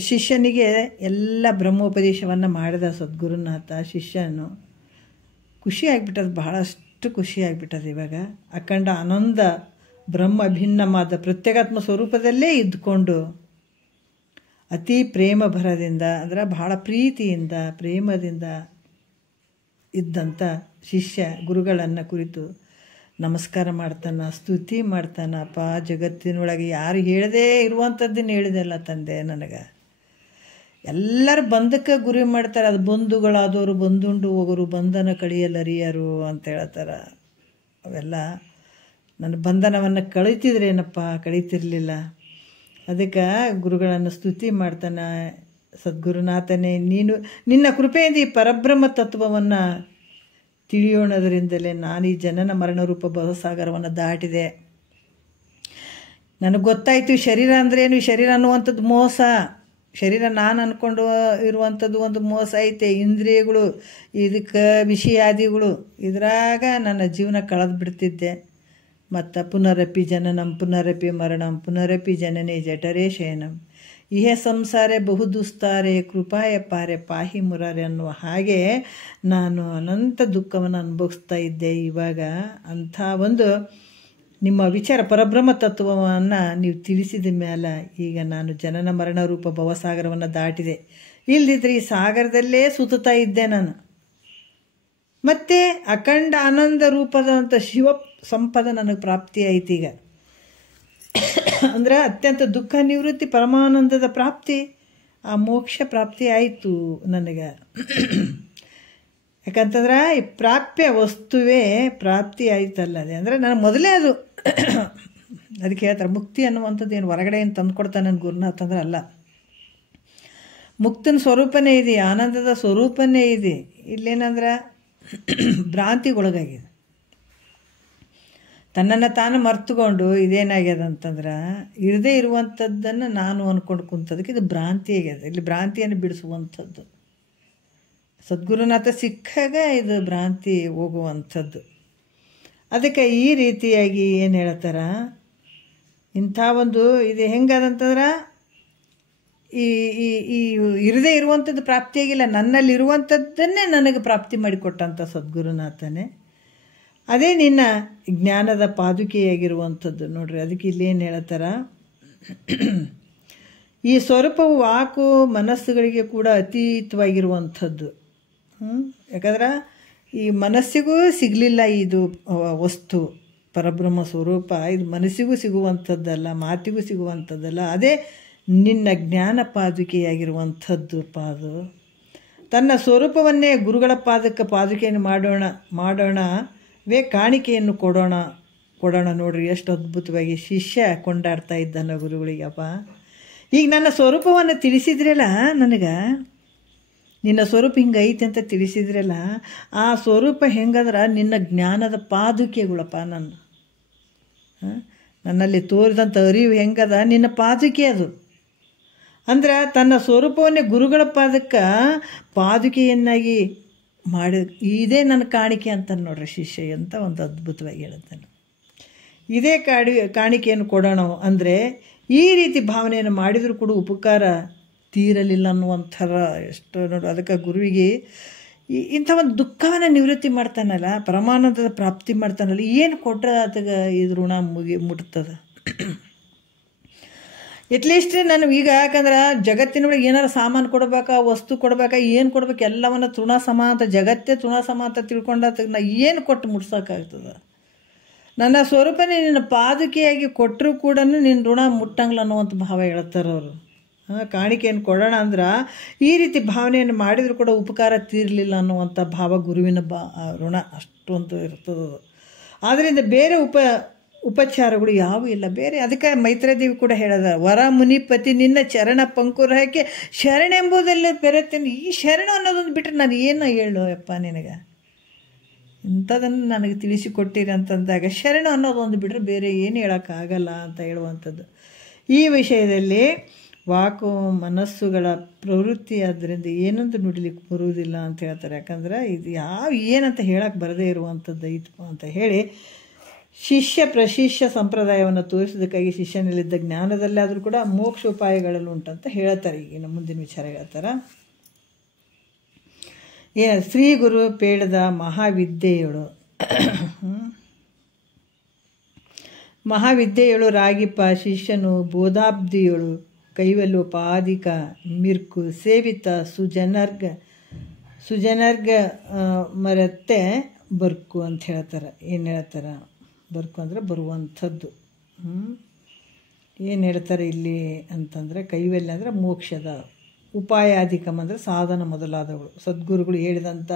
ಶಿಷ್ಯನಿಗೆ ಎಲ್ಲ ಬ್ರಹ್ಮೋಪದೇಶವನ್ನು ಮಾಡಿದ ಸದ್ಗುರುನಾಥ. ಶಿಷ್ಯನು ಖುಷಿಯಾಗಿಬಿಟ್ಟದು, ಬಹಳಷ್ಟು ಖುಷಿಯಾಗಿಬಿಟ್ಟದು. ಇವಾಗ ಅಖಂಡ ಆನಂದ ಬ್ರಹ್ಮ ಭಿನ್ನವಾದ ಪ್ರತ್ಯೇಕಾತ್ಮ ಸ್ವರೂಪದಲ್ಲೇ ಇದ್ದುಕೊಂಡು ಅತಿ ಪ್ರೇಮ ಭರದಿಂದ ಅಂದರೆ ಬಹಳ ಪ್ರೀತಿಯಿಂದ ಪ್ರೇಮದಿಂದ ಇದ್ದಂಥ ಶಿಷ್ಯ ಗುರುಗಳನ್ನು ಕುರಿತು ನಮಸ್ಕಾರ ಮಾಡ್ತಾನೆ, ಸ್ತುತಿ ಮಾಡ್ತಾನಪ್ಪ. ಜಗತ್ತಿನೊಳಗೆ ಯಾರು ಹೇಳದೇ ಇರುವಂಥದ್ದನ್ನು ಹೇಳಿದೆಲ್ಲ ತಂದೆ ನನಗೆ. ಎಲ್ಲರೂ ಬಂಧಕ್ಕೆ ಗುರಿ ಮಾಡ್ತಾರೆ. ಅದು ಬಂಧುಗಳಾದವರು ಬಂದುಂಡು ಹೋಗೋರು ಬಂಧನ ಕಳಿಯಲರಿಯರು ಅಂತ ಹೇಳ್ತಾರೆ. ಅವೆಲ್ಲ ನನ್ನ ಬಂಧನವನ್ನು ಕಳೀತಿದ್ರೇನಪ್ಪ, ಕಳೀತಿರ್ಲಿಲ್ಲ. ಅದಕ್ಕೆ ಗುರುಗಳನ್ನು ಸ್ತುತಿ ಮಾಡ್ತಾನೆ. ಸದ್ಗುರುನಾಥನೇ, ನಿನ್ನ ಕೃಪೆಯಿಂದ ಈ ಪರಬ್ರಹ್ಮ ತತ್ವವನ್ನು ತಿಳಿಯೋಣದರಿಂದಲೇ ನಾನು ಈ ಜನನ ಮರಣ ರೂಪ ಭವಸಾಗರವನ್ನು ದಾಟಿದೆ. ನನಗೆ ಗೊತ್ತಾಯಿತು ಶರೀರ ಅಂದ್ರೇನು, ಶರೀರ ಅನ್ನುವಂಥದ್ದು ಮೋಸ. ಶರೀರ ನಾನು ಅಂದ್ಕೊಂಡು ಇರುವಂಥದ್ದು ಒಂದು ಮೋಸ ಐತೆ. ಇಂದ್ರಿಯಗಳು, ಇದಕ್ಕೆ ವಿಷಯಾದಿಗಳು, ಇದ್ರಾಗ ನನ್ನ ಜೀವನ ಕಳೆದು ಬಿಡ್ತಿದ್ದೆ. ಮತ್ತು ಪುನರಪಿ ಜನನಂ ಪುನರಪಿ ಮರಣಂ ಪುನರಪಿ ಜನನೇ ಜಠರೇ ಶಯನಂ ಇಹೇ ಸಂಸಾರೆ ಬಹುದುಸ್ತಾರೆ ಕೃಪಾಯ ಪಾರೆ ಪಾಹಿ ಮುರಾರೆ ಅನ್ನುವ ಹಾಗೆ ನಾನು ಅನಂತ ದುಃಖವನ್ನು ಅನುಭವಿಸ್ತಾ ಇದ್ದೆ. ಇವಾಗ ಅಂಥ ಒಂದು ನಿಮ್ಮ ವಿಚಾರ ಪರಬ್ರಹ್ಮ ತತ್ವವನ್ನು ನೀವು ತಿಳಿಸಿದ ಮೇಲೆ ಈಗ ನಾನು ಜನನ ಮರಣ ರೂಪ ಭವಸಾಗರವನ್ನು ದಾಟಿದೆ. ಇಲ್ಲದಿದ್ದರೆ ಈ ಸಾಗರದಲ್ಲೇ ಸುತ್ತಾ ಇದ್ದೆ ನಾನು. ಮತ್ತು ಅಖಂಡ ಆನಂದ ರೂಪದಂಥ ಶಿವ ಸಂಪದ ನನಗೆ ಪ್ರಾಪ್ತಿ ಆಯ್ತು. ಈಗ ಅಂದರೆ ಅತ್ಯಂತ ದುಃಖ ನಿವೃತ್ತಿ ಪರಮಾನಂದದ ಪ್ರಾಪ್ತಿ, ಆ ಮೋಕ್ಷ ಪ್ರಾಪ್ತಿ ಆಯಿತು ನನಗೆ. ಯಾಕಂತಂದ್ರೆ ಈ ಪ್ರಾಪ್ಯ ವಸ್ತುವೇ ಪ್ರಾಪ್ತಿ ಆಯ್ತಲ್ಲದೆ ಅಂದರೆ ನನಗೆ ಮೊದಲೇ ಅದು ಅದಕ್ಕೆ ಹೇಳ್ತಾರೆ ಮುಕ್ತಿ ಅನ್ನುವಂಥದ್ದು ಏನು ಹೊರಗಡೆ ಏನು ತಂದು ಕೊಡ್ತಾನೆ ನನ್ನ ಗುರುನಾಥ ಅಂದ್ರೆ ಅಲ್ಲ. ಮುಕ್ತನ ಸ್ವರೂಪನೇ ಇದೆ, ಆನಂದದ ಸ್ವರೂಪನೇ ಇದೆ. ಇಲ್ಲೇನಂದ್ರೆ ಭ್ರಾಂತಿಗೊಳಗಾಗಿದೆ. ತನ್ನನ್ನು ತಾನು ಮರ್ತುಕೊಂಡು ಇದೇನಾಗ್ಯದ ಅಂತಂದ್ರೆ ಇರದೇ ಇರುವಂಥದ್ದನ್ನು ನಾನು ಅಂದ್ಕೊಂಡು ಕುಂತದಕ್ಕೆ ಇದು ಭ್ರಾಂತಿ ಆಗ್ಯದ. ಇಲ್ಲಿ ಭ್ರಾಂತಿಯನ್ನು ಬಿಡಿಸುವಂಥದ್ದು ಸದ್ಗುರುನಾಥ ಸಿಕ್ಕಾಗ ಇದು ಭ್ರಾಂತಿ ಹೋಗುವಂಥದ್ದು. ಅದಕ್ಕೆ ಈ ರೀತಿಯಾಗಿ ಏನು ಹೇಳ್ತಾರ, ಇಂಥ ಒಂದು ಇದು ಹೆಂಗದಂತಂದ್ರೆ ಈ ಈ ಇರದೇ ಇರುವಂಥದ್ದು ಪ್ರಾಪ್ತಿಯಾಗಿಲ್ಲ, ನನ್ನಲ್ಲಿರುವಂಥದ್ದನ್ನೇ ನನಗೆ ಪ್ರಾಪ್ತಿ ಮಾಡಿಕೊಟ್ಟಂಥ ಸದ್ಗುರುನಾಥನೇ. ಅದೇ ನಿನ್ನ ಜ್ಞಾನದ ಪಾದುಕೆಯಾಗಿರುವಂಥದ್ದು ನೋಡ್ರಿ. ಅದಕ್ಕೆ ಇಲ್ಲೇನು ಹೇಳ್ತಾರ, ಈ ಸ್ವರೂಪವು ವಾಕು ಮನಸ್ಸುಗಳಿಗೆ ಕೂಡ ಅತೀತವಾಗಿರುವಂಥದ್ದು. ಯಾಕಂದ್ರೆ ಈ ಮನಸ್ಸಿಗೂ ಸಿಗಲಿಲ್ಲ ಇದು ವಸ್ತು ಪರಬ್ರಹ್ಮ ಸ್ವರೂಪ. ಇದು ಮನಸ್ಸಿಗೂ ಸಿಗುವಂಥದ್ದಲ್ಲ, ಮಾತಿಗೂ ಸಿಗುವಂಥದ್ದಲ್ಲ. ಅದೇ ನಿನ್ನ ಜ್ಞಾನ ಪಾದುಕೆಯಾಗಿರುವಂಥದ್ದು. ಪಾದು ತನ್ನ ಸ್ವರೂಪವನ್ನೇ ಗುರುಗಳ ಪಾದುಕೆಯನ್ನು ಮಾಡೋಣವೇ ಕಾಣಿಕೆಯನ್ನು ಕೊಡೋಣ ನೋಡ್ರಿ. ಎಷ್ಟು ಅದ್ಭುತವಾಗಿ ಶಿಷ್ಯ ಕೊಂಡಾಡ್ತಾ ಇದ್ದಾನ ಗುರುಗಳಿಗಪ್ಪ. ಈಗ ನನ್ನ ಸ್ವರೂಪವನ್ನು ತಿಳಿಸಿದ್ರಲ್ಲ, ನನಗೆ ನಿನ್ನ ಸ್ವರೂಪ ಹಿಂಗೈತೆ ಅಂತ ತಿಳಿಸಿದ್ರಲ್ಲ, ಆ ಸ್ವರೂಪ ಹೆಂಗಂದ್ರೆ ನಿನ್ನ ಜ್ಞಾನದ ಪಾದುಕೆಗಳಪ್ಪ. ನನ್ನಲ್ಲಿ ತೋರಿದಂಥ ಅರಿವು ಹೆಂಗದ ನಿನ್ನ ಪಾದುಕೆ ಅದು. ಅಂದ್ರೆ ತನ್ನ ಸ್ವರೂಪವನ್ನೇ ಗುರುಗಳ ಪಾದುಕೆಯನ್ನಾಗಿ ಮಾಡಿ, ಇದೇ ನನ್ನ ಕಾಣಿಕೆ ಅಂತ ನೋಡ್ರಿ ಶಿಷ್ಯ. ಅಂತ ಒಂದು ಅದ್ಭುತವಾಗಿ ಹೇಳುತ್ತಾನೆ. ಇದೇ ಕಾಣಿಕೆಯನ್ನು ಕೊಡೋಣ ಅಂದರೆ ಈ ರೀತಿ ಭಾವನೆಯನ್ನು ಮಾಡಿದರೂ ಕೂಡ ಉಪಕಾರ ತೀರಲಿಲ್ಲ ಅನ್ನುವಂಥರ ಎಷ್ಟು ನೋಡು. ಅದಕ್ಕೆ ಗುರುವಿಗೆ ಇಂಥ ಒಂದು ದುಃಖವನ್ನು ನಿವೃತ್ತಿ ಮಾಡ್ತಾನಲ್ಲ, ಪರಮಾನಂದದ ಪ್ರಾಪ್ತಿ ಮಾಡ್ತಾನಲ್ಲ, ಏನು ಕೊಟ್ಟರೆ ಆತಗೆ ಇದು ಋಣ ಮುಟ್ತದೆ. ಎಟ್ಲೀಸ್ಟ್ ನನಗೆ ಈಗ ಯಾಕಂದ್ರೆ ಜಗತ್ತಿನೊಳಗೆ ಏನಾರು ಸಾಮಾನು ಕೊಡ್ಬೇಕಾ, ವಸ್ತು ಕೊಡ್ಬೇಕಾ, ಏನು ಕೊಡ್ಬೇಕು, ಎಲ್ಲವನ್ನ ತೃಣ ಸಮ ಅಂತ, ಜಗತ್ತೇ ತೃಣ ಸಮ ಅಂತ ತಿಳ್ಕೊಂಡಾಗ ನಾ ಏನು ಕೊಟ್ಟು ಮುಟ್ಸೋಕ್ಕಾಗ್ತದೆ? ನನ್ನ ಸ್ವರೂಪನೇ ನಿನ್ನ ಪಾದುಕೆಯಾಗಿ ಕೊಟ್ಟರೂ ಕೂಡ ನಿನ್ನ ಋಣ ಮುಟ್ಟಂಗಿಲ್ಲ ಅನ್ನುವಂಥ ಭಾವ ಹೇಳ್ತಾರೆ ಅವರು. ಕಾಣಿಕೆಯನ್ನು ಕೊಡೋಣ ಅಂದ್ರೆ ಈ ರೀತಿ ಭಾವನೆಯನ್ನು ಮಾಡಿದರೂ ಕೂಡ ಉಪಕಾರ ತೀರಲಿಲ್ಲ ಅನ್ನುವಂಥ ಭಾವ ಗುರುವಿನ ಋಣ ಅಷ್ಟೊಂದು ಇರ್ತದೆ. ಆದ್ದರಿಂದ ಬೇರೆ ಉಪಚಾರಗಳು ಯಾವೂ ಇಲ್ಲ ಬೇರೆ. ಅದಕ್ಕೆ ಮೈತ್ರೇದೇವಿ ಕೂಡ ಹೇಳದ, ವರ ಮುನಿಪತಿ ನಿನ್ನ ಚರಣ ಪಂಕುರಕ್ಕೆ ಶರಣೆಂಬುದೆಲ್ಲ ಬೆರೆತೇನೆ. ಈ ಶರಣ ಅನ್ನೋದೊಂದು ಬಿಟ್ಟರೆ ನಾನು ಏನು ಹೇಳು ಯಪ್ಪ ನಿನಗೆ, ಇಂಥದನ್ನು ನನಗೆ ತಿಳಿಸಿಕೊಟ್ಟಿರಿ ಅಂತಂದಾಗ ಶರಣ ಅನ್ನೋದೊಂದು ಬಿಟ್ಟರೆ ಬೇರೆ ಏನು ಹೇಳೋಕ್ಕಾಗಲ್ಲ ಅಂತ ಹೇಳುವಂಥದ್ದು. ಈ ವಿಷಯದಲ್ಲಿ ವಾಕು ಮನಸ್ಸುಗಳ ಪ್ರವೃತ್ತಿ ಆದ್ದರಿಂದ ಏನಂತ ನುಡಿಲಿಕ್ಕೆ ಬರುವುದಿಲ್ಲ ಅಂತ ಹೇಳ್ತಾರೆ. ಯಾಕಂದ್ರೆ ಇದು ಏನಂತ ಹೇಳಕ್ಕೆ ಬರದೇ ಇರುವಂಥದ್ದು ಐತು ಅಂತ ಹೇಳಿ ಶಿಷ್ಯ ಪ್ರಶಿಷ್ಯ ಸಂಪ್ರದಾಯವನ್ನು ತೋರಿಸೋದಕ್ಕಾಗಿ ಶಿಷ್ಯನಲ್ಲಿದ್ದ ಜ್ಞಾನದಲ್ಲಾದರೂ ಕೂಡ ಮೋಕ್ಷೋಪಾಯಗಳಲ್ಲಿ ಉಂಟಂತ ಹೇಳ್ತಾರೆ. ಈಗಿನ ಮುಂದಿನ ವಿಚಾರ ಹೇಳ್ತಾರೆ. ಶ್ರೀ ಗುರು ಪೇಳದ ಮಹಾವಿದ್ಯೆಯಳು ಮಹಾವಿದ್ಯೆಯಳು ರಾಗಿಪ ಶಿಷ್ಯನು ಬೋಧಾಬ್ದಿಯಳು ಕೈವಲ್ಯೋಪಾದಿಕ ಮಿರ್ಕು ಸೇವಿತ ಸುಜನರ್ಗ ಮರತ್ತೆ ಬರ್ಕು ಅಂತ ಹೇಳ್ತಾರೆ. ಏನು ಹೇಳ್ತಾರೆ? ಬರ್ಕು ಅಂದರೆ ಬರುವಂಥದ್ದು. ಏನು ಹೇಳ್ತಾರೆ ಇಲ್ಲಿ ಅಂತಂದರೆ, ಕೈವಲ್ಯ ಅಂದರೆ ಮೋಕ್ಷದ, ಉಪಾಯಾಧಿಕಂ ಅಂದರೆ ಸಾಧನ ಮೊದಲಾದವುಗಳು. ಸದ್ಗುರುಗಳು ಹೇಳಿದಂಥ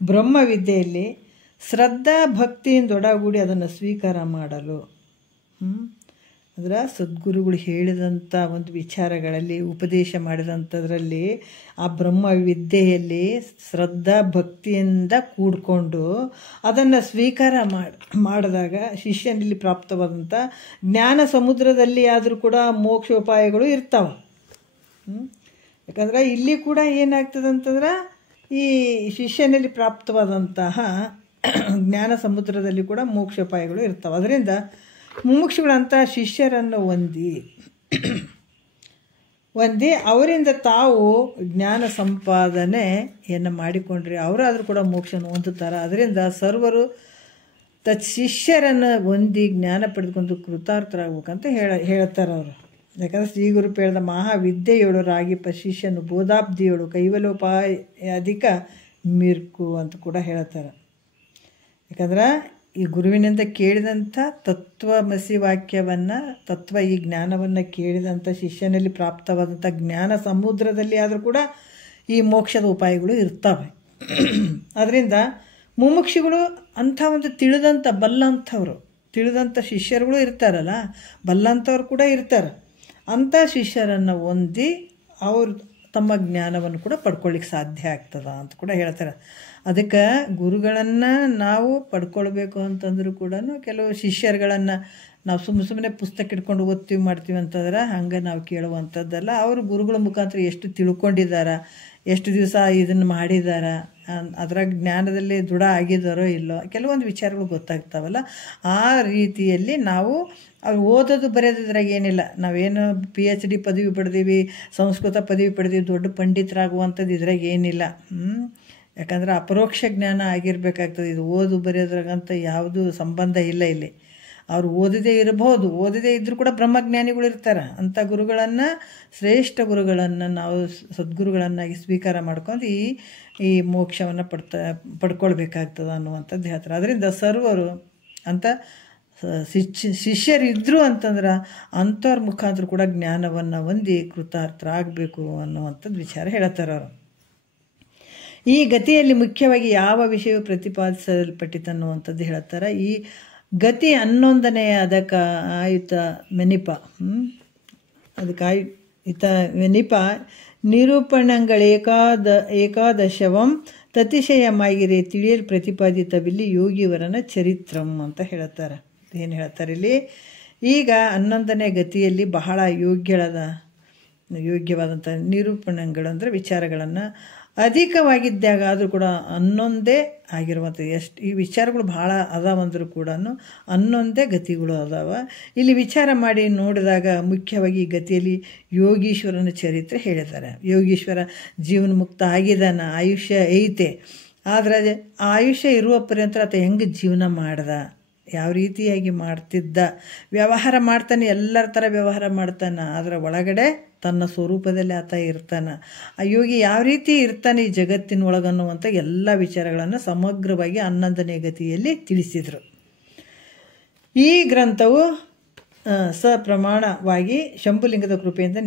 ಬ್ರಹ್ಮವಿದ್ಯೆಯಲ್ಲಿ ಶ್ರದ್ಧಾ ಭಕ್ತಿಯಿಂದೊಡಗೂಡಿ ಅದನ್ನು ಸ್ವೀಕಾರ ಮಾಡಲು, ಅಂದ್ರೆ ಸದ್ಗುರುಗಳು ಹೇಳಿದಂಥ ಒಂದು ವಿಚಾರಗಳಲ್ಲಿ ಉಪದೇಶ ಮಾಡಿದಂಥದ್ರಲ್ಲಿ ಆ ಬ್ರಹ್ಮವಿದ್ಯೆಯಲ್ಲಿ ಶ್ರದ್ಧಾ ಭಕ್ತಿಯಿಂದ ಕೂಡಿಕೊಂಡು ಅದನ್ನು ಸ್ವೀಕಾರ ಮಾಡಿದಾಗ ಶಿಷ್ಯನಲ್ಲಿ ಪ್ರಾಪ್ತವಾದಂಥ ಜ್ಞಾನ ಸಮುದ್ರದಲ್ಲಿ ಆದರೂ ಕೂಡ ಮೋಕ್ಷೋಪಾಯಗಳು ಇರ್ತಾವೆ. ಯಾಕಂದರೆ ಇಲ್ಲಿ ಕೂಡ ಏನಾಗ್ತದೆ ಅಂತಂದ್ರೆ, ಈ ಶಿಷ್ಯನಲ್ಲಿ ಪ್ರಾಪ್ತವಾದಂತಹ ಜ್ಞಾನ ಸಮುದ್ರದಲ್ಲಿ ಕೂಡ ಮೋಕ್ಷೋಪಾಯಗಳು ಇರ್ತಾವೆ. ಅದರಿಂದ ಮುಮುಕ್ಷುಗಳಂಥ ಶಿಷ್ಯರನ್ನು ಹೊಂದಿ ಅವರಿಂದ ತಾವು ಜ್ಞಾನ ಸಂಪಾದನೆಯನ್ನು ಮಾಡಿಕೊಂಡ್ರೆ ಅವರಾದರೂ ಕೂಡ ಮೋಕ್ಷವನ್ನು ಹೊಂದುತ್ತಾರೆ. ಅದರಿಂದ ಸರ್ವರು ಶಿಷ್ಯರನ್ನು ಹೊಂದಿ ಜ್ಞಾನ ಪಡೆದುಕೊಂಡು ಕೃತಾರ್ಥರಾಗಬೇಕಂತ ಹೇಳ್ತಾರೆ ಅವರು. ಯಾಕಂದರೆ ಶ್ರೀ ಗುರು ಹೇಳಿದ ಮಹಾವಿದ್ಯೆಯಳು ರಾಗಿಪ ಶಿಷ್ಯನು ಬೋಧಾಬ್ದಿಯಳು ಕೈವಲ್ಯೋಪಾಯಾಧಿಕ ಮಿರ್ಕು ಅಂತ ಕೂಡ ಹೇಳ್ತಾರೆ. ಯಾಕಂದ್ರೆ ಈ ಗುರುವಿನಿಂದ ಕೇಳಿದಂಥ ತತ್ವಮಸಿ ವಾಕ್ಯವನ್ನು, ಈ ಜ್ಞಾನವನ್ನು ಕೇಳಿದಂಥ ಶಿಷ್ಯನಲ್ಲಿ ಪ್ರಾಪ್ತವಾದಂಥ ಜ್ಞಾನ ಸಮುದ್ರದಲ್ಲಿ ಆದರೂ ಕೂಡ ಈ ಮೋಕ್ಷದ ಉಪಾಯಗಳು ಇರ್ತವೆ. ಅದರಿಂದ ಮುಮುಕ್ಷುಗಳು ಅಂಥ ಒಂದು ತಿಳಿದಂಥ ಶಿಷ್ಯರುಗಳು ಇರ್ತಾರಲ್ಲ, ಬಲ್ಲಂಥವ್ರು ಕೂಡ ಇರ್ತಾರೆ. ಅಂಥ ಶಿಷ್ಯರನ್ನು ಹೊಂದಿ ಅವರು ತಮ್ಮ ಜ್ಞಾನವನ್ನು ಕೂಡ ಪಡ್ಕೊಳ್ಳಿಕ್ಕೆ ಸಾಧ್ಯ ಆಗ್ತದೆ ಅಂತ ಕೂಡ ಹೇಳ್ತಾರೆ. ಅದಕ್ಕೆ ಗುರುಗಳನ್ನು ನಾವು ಪಡ್ಕೊಳ್ಬೇಕು ಅಂತಂದರೂ ಕೂಡ ಕೆಲವು ಶಿಷ್ಯರುಗಳನ್ನು ನಾವು ಸುಮ್ಮನೆ ಪುಸ್ತಕ ಇಟ್ಕೊಂಡು ಓದ್ತೀವಿ ಮಾಡ್ತೀವಿ ಅಂತಂದ್ರೆ ಹಂಗೆ ನಾವು ಕೇಳುವಂಥದ್ದಲ್ಲ. ಅವರು ಗುರುಗಳ ಮುಖಾಂತರ ಎಷ್ಟು ತಿಳ್ಕೊಂಡಿದ್ದಾರೆ, ಎಷ್ಟು ದಿವಸ ಇದನ್ನು ಮಾಡಿದ್ದಾರೆ, ಅದರ ಜ್ಞಾನದಲ್ಲಿ ದೃಢ ಆಗಿದ್ದಾರೋ ಇಲ್ಲೋ, ಕೆಲವೊಂದು ವಿಚಾರಗಳು ಗೊತ್ತಾಗ್ತಾವಲ್ಲ. ಆ ರೀತಿಯಲ್ಲಿ ನಾವು ಅವ್ರು ಓದೋದು ಬರೆಯೋದ್ರಾಗ ಏನಿಲ್ಲ. ನಾವೇನು PhD ಪದವಿ ಪಡೆದೀವಿ, ಸಂಸ್ಕೃತ ಪದವಿ ಪಡೆದೀವಿ, ದೊಡ್ಡ ಪಂಡಿತರಾಗುವಂಥದ್ದು ಇದ್ರಾಗ ಏನಿಲ್ಲ. ಯಾಕಂದ್ರೆ ಅಪರೋಕ್ಷ ಜ್ಞಾನ ಆಗಿರಬೇಕಾಗ್ತದೆ. ಇದು ಓದು ಬರೆಯೋದ್ರಾಗಂತ ಯಾವುದೂ ಸಂಬಂಧ ಇಲ್ಲ ಇಲ್ಲಿ. ಅವ್ರು ಓದದೇ ಇರಬಹುದು, ಓದದೇ ಇದ್ದರೂ ಕೂಡ ಬ್ರಹ್ಮಜ್ಞಾನಿಗಳು ಇರ್ತಾರೆ. ಅಂಥ ಗುರುಗಳನ್ನು, ಶ್ರೇಷ್ಠ ಗುರುಗಳನ್ನು ನಾವು ಸದ್ಗುರುಗಳನ್ನಾಗಿ ಸ್ವೀಕಾರ ಮಾಡ್ಕೊಂಡು ಈ ಮೋಕ್ಷವನ್ನು ಪಡ್ಕೊಳ್ಬೇಕಾಗ್ತದೆ ಅನ್ನುವಂಥದ್ದು ಹೇಳ್ತಾರೆ. ಅದರಿಂದ ಸರ್ವರು ಅಂತ ಶಿಷ್ಯರಿದ್ದರು ಅಂತಂದ್ರೆ ಅಂಥವ್ರ ಮುಖಾಂತರ ಕೂಡ ಜ್ಞಾನವನ್ನು ಹೊಂದಿ ಕೃತಾರ್ಥರಾಗಬೇಕು ಅನ್ನುವಂಥದ್ದು ವಿಚಾರ ಹೇಳ್ತಾರೆ ಅವರು. ಈ ಗತಿಯಲ್ಲಿ ಮುಖ್ಯವಾಗಿ ಯಾವ ವಿಷಯವು ಪ್ರತಿಪಾದಿಸಲ್ಪಟ್ಟಿತನ್ನುವಂಥದ್ದು ಹೇಳ್ತಾರೆ. ಈ ಗತಿ 11ನೆಯ ಅದಕ್ಕೆ ಆಯುತ ಮೆನಿಪ, ಅದಕ್ಕೆ ವೆನಿಪ ನಿರೂಪಣಗಳ ಏಕಾದಶವಂ ತತಿಶಯಮಾಗಿರೆ ತಿಳಿಯಲು ಪ್ರತಿಪಾದಿತವಿಲ್ಲಿ ಯೋಗಿವರನ ಚರಿತ್ರಂ ಅಂತ ಹೇಳ್ತಾರೆ. ಏನು ಹೇಳ್ತಾರೆ ಇಲ್ಲಿ? ಈಗ 11ನೇ ಗತಿಯಲ್ಲಿ ಬಹಳ ಯೋಗ್ಯಳದ ಯೋಗ್ಯವಾದಂಥ ನಿರೂಪಣೆಗಳು ಅಂದರೆ ವಿಚಾರಗಳನ್ನು ಅಧಿಕವಾಗಿದ್ದಾಗ ಆದರೂ ಕೂಡ ಹನ್ನೊಂದೇ ಆಗಿರುವಂಥ ಈ ವಿಚಾರಗಳು ಭಾಳ ಅದಾವಂದರೂ ಕೂಡ ಹನ್ನೊಂದೇ ಗತಿಗಳು ಅದಾವ. ಇಲ್ಲಿ ವಿಚಾರ ಮಾಡಿ ನೋಡಿದಾಗ ಮುಖ್ಯವಾಗಿ ಈ ಗತಿಯಲ್ಲಿ ಯೋಗೀಶ್ವರನ ಚರಿತ್ರೆ ಹೇಳಿದ್ದಾರೆ. ಯೋಗೀಶ್ವರ ಜೀವನ ಮುಕ್ತ ಆಗಿದ್ದಾನ, ಆಯುಷ್ಯ ಐತೆ. ಆದರೆ ಆ ಆಯುಷ್ಯ ಇರುವ ಪರ್ಯಂತ ಆತ ಹೆಂಗೆ ಜೀವನ ಮಾಡ್ದ, ಯಾವ ರೀತಿಯಾಗಿ ಮಾಡ್ತಿದ್ದ, ವ್ಯವಹಾರ ಮಾಡ್ತಾನೆ, ಎಲ್ಲರ ಥರ ವ್ಯವಹಾರ ಮಾಡ್ತಾನೆ, ಅದರ ಒಳಗಡೆ ತನ್ನ ಸ್ವರೂಪದಲ್ಲಿ ಆತ ಇರ್ತಾನೆ. ಆ ಯೋಗಿ ಯಾವ ರೀತಿ ಇರ್ತಾನೆ ಈ ಜಗತ್ತಿನೊಳಗನ್ನುವಂಥ ಎಲ್ಲ ವಿಚಾರಗಳನ್ನು ಸಮಗ್ರವಾಗಿ 11ನೇ ಗತಿಯಲ್ಲಿ ತಿಳಿಸಿದರು. ಈ ಗ್ರಂಥವು ಸಪ್ರಮಾಣವಾಗಿ ಶಂಭುಲಿಂಗದ ಕೃಪೆಯಿಂದ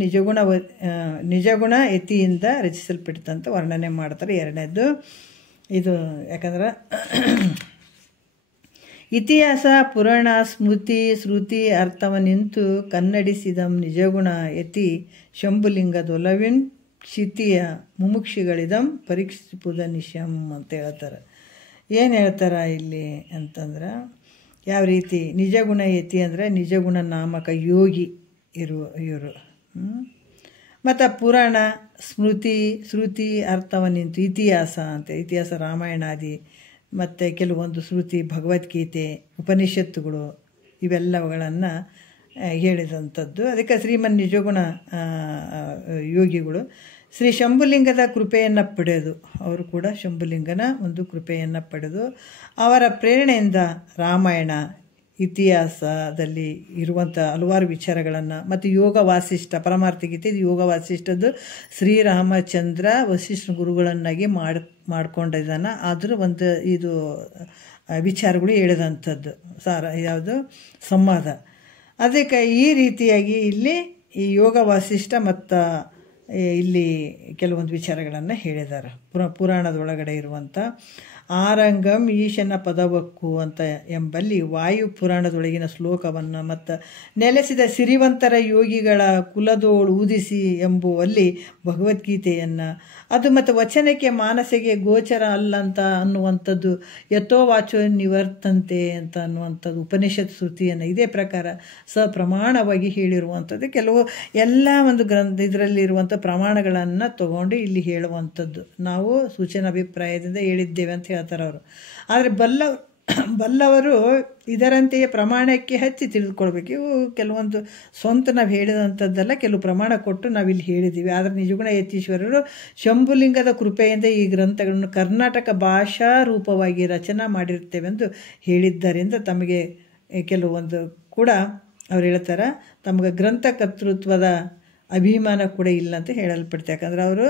ನಿಜಗುಣ ಯತಿಯಿಂದ ರಚಿಸಲ್ಪಟ್ಟಿತಂತ ವರ್ಣನೆ ಮಾಡ್ತಾರೆ. ಎರಡನೇದು ಇದು ಯಾಕಂದ್ರೆ ಇತಿಹಾಸ ಪುರಾಣ ಸ್ಮೃತಿ ಶ್ರುತಿ ಅರ್ಥವನಿಂತು ಕನ್ನಡಿಸಿದಂ ನಿಜಗುಣ ಯತಿ ಶಂಭುಲಿಂಗದೊಲವಿನ್ ಕ್ಷಿತಿಯ ಮುಮುಕ್ಷಿಗಳಿದಂ ಪರೀಕ್ಷಿಸುವುದ ನಿಶಂ ಅಂತ ಹೇಳ್ತಾರೆ. ಏನು ಹೇಳ್ತಾರೆ ಇಲ್ಲಿ ಅಂತಂದ್ರೆ, ಯಾವ ರೀತಿ ನಿಜಗುಣ ಯತಿ ಅಂದರೆ ನಿಜಗುಣ ನಾಮಕ ಯೋಗಿ ಇವರು. ಮತ್ತು ಪುರಾಣ ಸ್ಮೃತಿ ಶ್ರುತಿ ಅರ್ಥವನಿಂತು ಇತಿಹಾಸ ಅಂತ, ಇತಿಹಾಸ ರಾಮಾಯಣಾದಿ ಮತ್ತು ಕೆಲವೊಂದು ಶ್ರುತಿ ಭಗವದ್ಗೀತೆ ಉಪನಿಷತ್ತುಗಳು ಇವೆಲ್ಲವುಗಳನ್ನು ಹೇಳಿದಂಥದ್ದು. ಅದಕ್ಕೆ ಶ್ರೀಮನ್ ನಿಜಗುಣ ಯೋಗಿಗಳು ಶ್ರೀ ಶಂಭುಲಿಂಗದ ಕೃಪೆಯನ್ನು ಪಡೆದು, ಅವರು ಕೂಡ ಶಂಭುಲಿಂಗನ ಒಂದು ಕೃಪೆಯನ್ನು ಪಡೆದು ಅವರ ಪ್ರೇರಣೆಯಿಂದ ರಾಮಾಯಣ ಇತಿಹಾಸದಲ್ಲಿ ಇರುವಂಥ ಹಲವಾರು ವಿಚಾರಗಳನ್ನು ಮತ್ತು ಯೋಗ ವಾಸಿಷ್ಠ ಪರಮಾರ್ಥ ಗೀತೆ, ಇದು ಯೋಗ ವಾಸಿಷ್ಠದ್ದು ಶ್ರೀರಾಮಚಂದ್ರ ವಸಿಷ್ಠ ಗುರುಗಳನ್ನಾಗಿ ಮಾಡ್ಕೊಂಡಿದ್ದಾನೆ. ಅದರ ಒಂದು ಇದು ವಿಚಾರಗಳು ಹೇಳಿದಂಥದ್ದು ಯಾವುದು ಸಂವಾದ. ಅದಕ್ಕೆ ಈ ರೀತಿಯಾಗಿ ಇಲ್ಲಿ ಈ ಯೋಗ ವಾಸಿಷ್ಠ ಮತ್ತು ಇಲ್ಲಿ ಕೆಲವೊಂದು ವಿಚಾರಗಳನ್ನು ಹೇಳಿದ್ದಾರೆ. ಪುರಾಣದೊಳಗಡೆ ಇರುವಂಥ ಆರಂಗಂ ಈಶನ ಪದವಕ್ಕು ಅಂತ ಎಂಬಲ್ಲಿ ವಾಯು ಪುರಾಣದೊಳಗಿನ ಶ್ಲೋಕವನ್ನು ಮತ್ತು ನೆಲೆಸಿದ ಸಿರಿವಂತರ ಯೋಗಿಗಳ ಕುಲದೋಳು ಊದಿಸಿ ಎಂಬುವಲ್ಲಿ ಭಗವದ್ಗೀತೆಯನ್ನು, ಅದು ಮತ್ತು ವಚನಕ್ಕೆ ಮಾನಸಿಗೆ ಗೋಚರ ಅಲ್ಲಂತ ಅನ್ನುವಂಥದ್ದು ಯಥೋ ವಾಚೋ ನಿವರ್ತಂತೆ ಅಂತ ಅನ್ನುವಂಥದ್ದು ಉಪನಿಷತ್ ಶ್ರುತಿಯನ್ನು ಇದೇ ಪ್ರಕಾರ ಸಪ್ರಮಾಣವಾಗಿ ಹೇಳಿರುವಂಥದ್ದು. ಕೆಲವು ಎಲ್ಲ ಒಂದು ಇದರಲ್ಲಿರುವಂಥ ಪ್ರಮಾಣಗಳನ್ನು ತಗೊಂಡು ಇಲ್ಲಿ ಹೇಳುವಂಥದ್ದು. ನಾವು ಸೂಚನಾಭಿಪ್ರಾಯದಿಂದ ಹೇಳಿದ್ದೇವೆ ಅಂತ ಹೇಳ್ತಾರೆ ಅವರು. ಆದರೆ ಬಲ್ಲವರು ಇದರಂತೆಯೇ ಪ್ರಮಾಣಕ್ಕೆ ಹಚ್ಚಿ ತಿಳಿದುಕೊಳ್ಬೇಕು. ಇವು ಕೆಲವೊಂದು ಸ್ವಂತ ನಾವು ಹೇಳಿದಂಥದ್ದೆಲ್ಲ ಕೆಲವು ಪ್ರಮಾಣ ಕೊಟ್ಟು ನಾವಿಲ್ಲಿ ಹೇಳಿದ್ದೀವಿ. ಆದರೆ ನಿಜಗುಣ ಯತೀಶ್ವರರು ಶಂಭುಲಿಂಗದ ಕೃಪೆಯಿಂದ ಈ ಗ್ರಂಥಗಳನ್ನು ಕರ್ನಾಟಕ ಭಾಷಾ ರೂಪವಾಗಿ ರಚನಾ ಮಾಡಿರ್ತೇವೆಂದು ಹೇಳಿದ್ದರಿಂದ ತಮಗೆ ಕೆಲವೊಂದು ಕೂಡ ಅವ್ರು ಹೇಳ್ತಾರೆ, ತಮಗೆ ಗ್ರಂಥಕರ್ತೃತ್ವದ ಅಭಿಮಾನ ಕೂಡ ಇಲ್ಲ ಅಂತ ಹೇಳಲ್ಪಡ್ತಾರೆ. ಯಾಕಂದ್ರೆ ಅವರು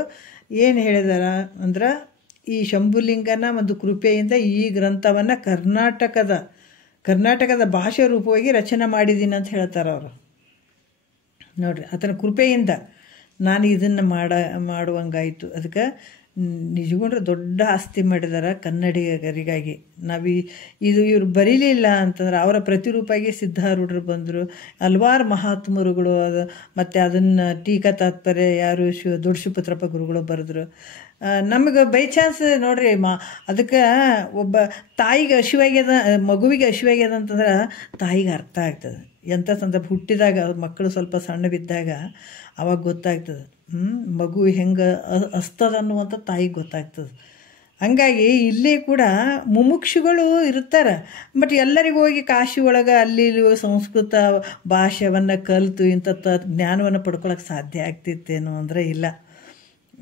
ಏನು ಹೇಳಿದಾರ ಅಂದ್ರೆ, ಈ ಶಂಭುಲಿಂಗನ ಒಂದು ಕೃಪೆಯಿಂದ ಈ ಗ್ರಂಥವನ್ನು ಕರ್ನಾಟಕದ ಭಾಷೆ ರೂಪವಾಗಿ ರಚನೆ ಮಾಡಿದ್ದೀನಿ ಅಂತ ಹೇಳ್ತಾರೆ ಅವರು. ನೋಡ್ರಿ, ಆತನ ಕೃಪೆಯಿಂದ ನಾನು ಇದನ್ನು ಮಾಡುವಂಗಾಯಿತು. ಅದಕ್ಕೆ ನಿಜಗೊಂಡ್ರೆ ದೊಡ್ಡ ಆಸ್ತಿ ಮಾಡಿದಾರೆ ಕನ್ನಡಿಗರಿಗಾಗಿ. ಇವರು ಬರೀಲಿಲ್ಲ ಅಂತಂದ್ರೆ ಅವರ ಪ್ರತಿರೂಪಾಗಿ ಸಿದ್ಧಾರೂಢರು ಬಂದರು, ಹಲವಾರು ಮಹಾತ್ಮರುಗಳು ಮತ್ತು ಅದನ್ನು ಟೀಕಾ ತಾತ್ಪರ್ಯ ಯಾರು ದೊಡ್ಡ ಶಿವಪುತ್ರಪ್ಪ ಗುರುಗಳು ಬರೆದ್ರು. ನಮಗೆ ಬೈ ಚಾನ್ಸ್ ನೋಡ್ರಿ ಅದಕ್ಕೆ ಒಬ್ಬ ತಾಯಿಗೆ ಹಸಿವಾಗ್ಯದ, ಮಗುವಿಗೆ ಹಸಿವಾಗ್ಯದ ಅಂತಂದ್ರೆ ತಾಯಿಗೆ ಅರ್ಥ ಆಗ್ತದೆ. ಎಂಥ ಸಂದರ್ಭ ಹುಟ್ಟಿದಾಗ ಮಕ್ಕಳು ಸ್ವಲ್ಪ ಸಣ್ಣ ಬಿದ್ದಾಗ ಅವಾಗ ಗೊತ್ತಾಗ್ತದೆ ಮಗು ಹೆಂಗೆ ಹಸ್ತದ ಅನ್ನುವಂಥ ತಾಯಿಗೆ ಗೊತ್ತಾಗ್ತದೆ. ಹಂಗಾಗಿ ಇಲ್ಲಿ ಕೂಡ ಮುಮುಕ್ಷುಗಳು ಇರ್ತಾರೆ. ಬಟ್ ಎಲ್ಲರಿಗೂ ಹೋಗಿ ಕಾಶಿ ಒಳಗೆ ಅಲ್ಲಿ ಸಂಸ್ಕೃತ ಭಾಷೆಯನ್ನು ಕಲಿತು ಇಂಥ ಜ್ಞಾನವನ್ನು ಪಡ್ಕೊಳಕ್ಕೆ ಸಾಧ್ಯ ಆಗ್ತಿತ್ತೇನೋ ಅಂದರೆ ಇಲ್ಲ.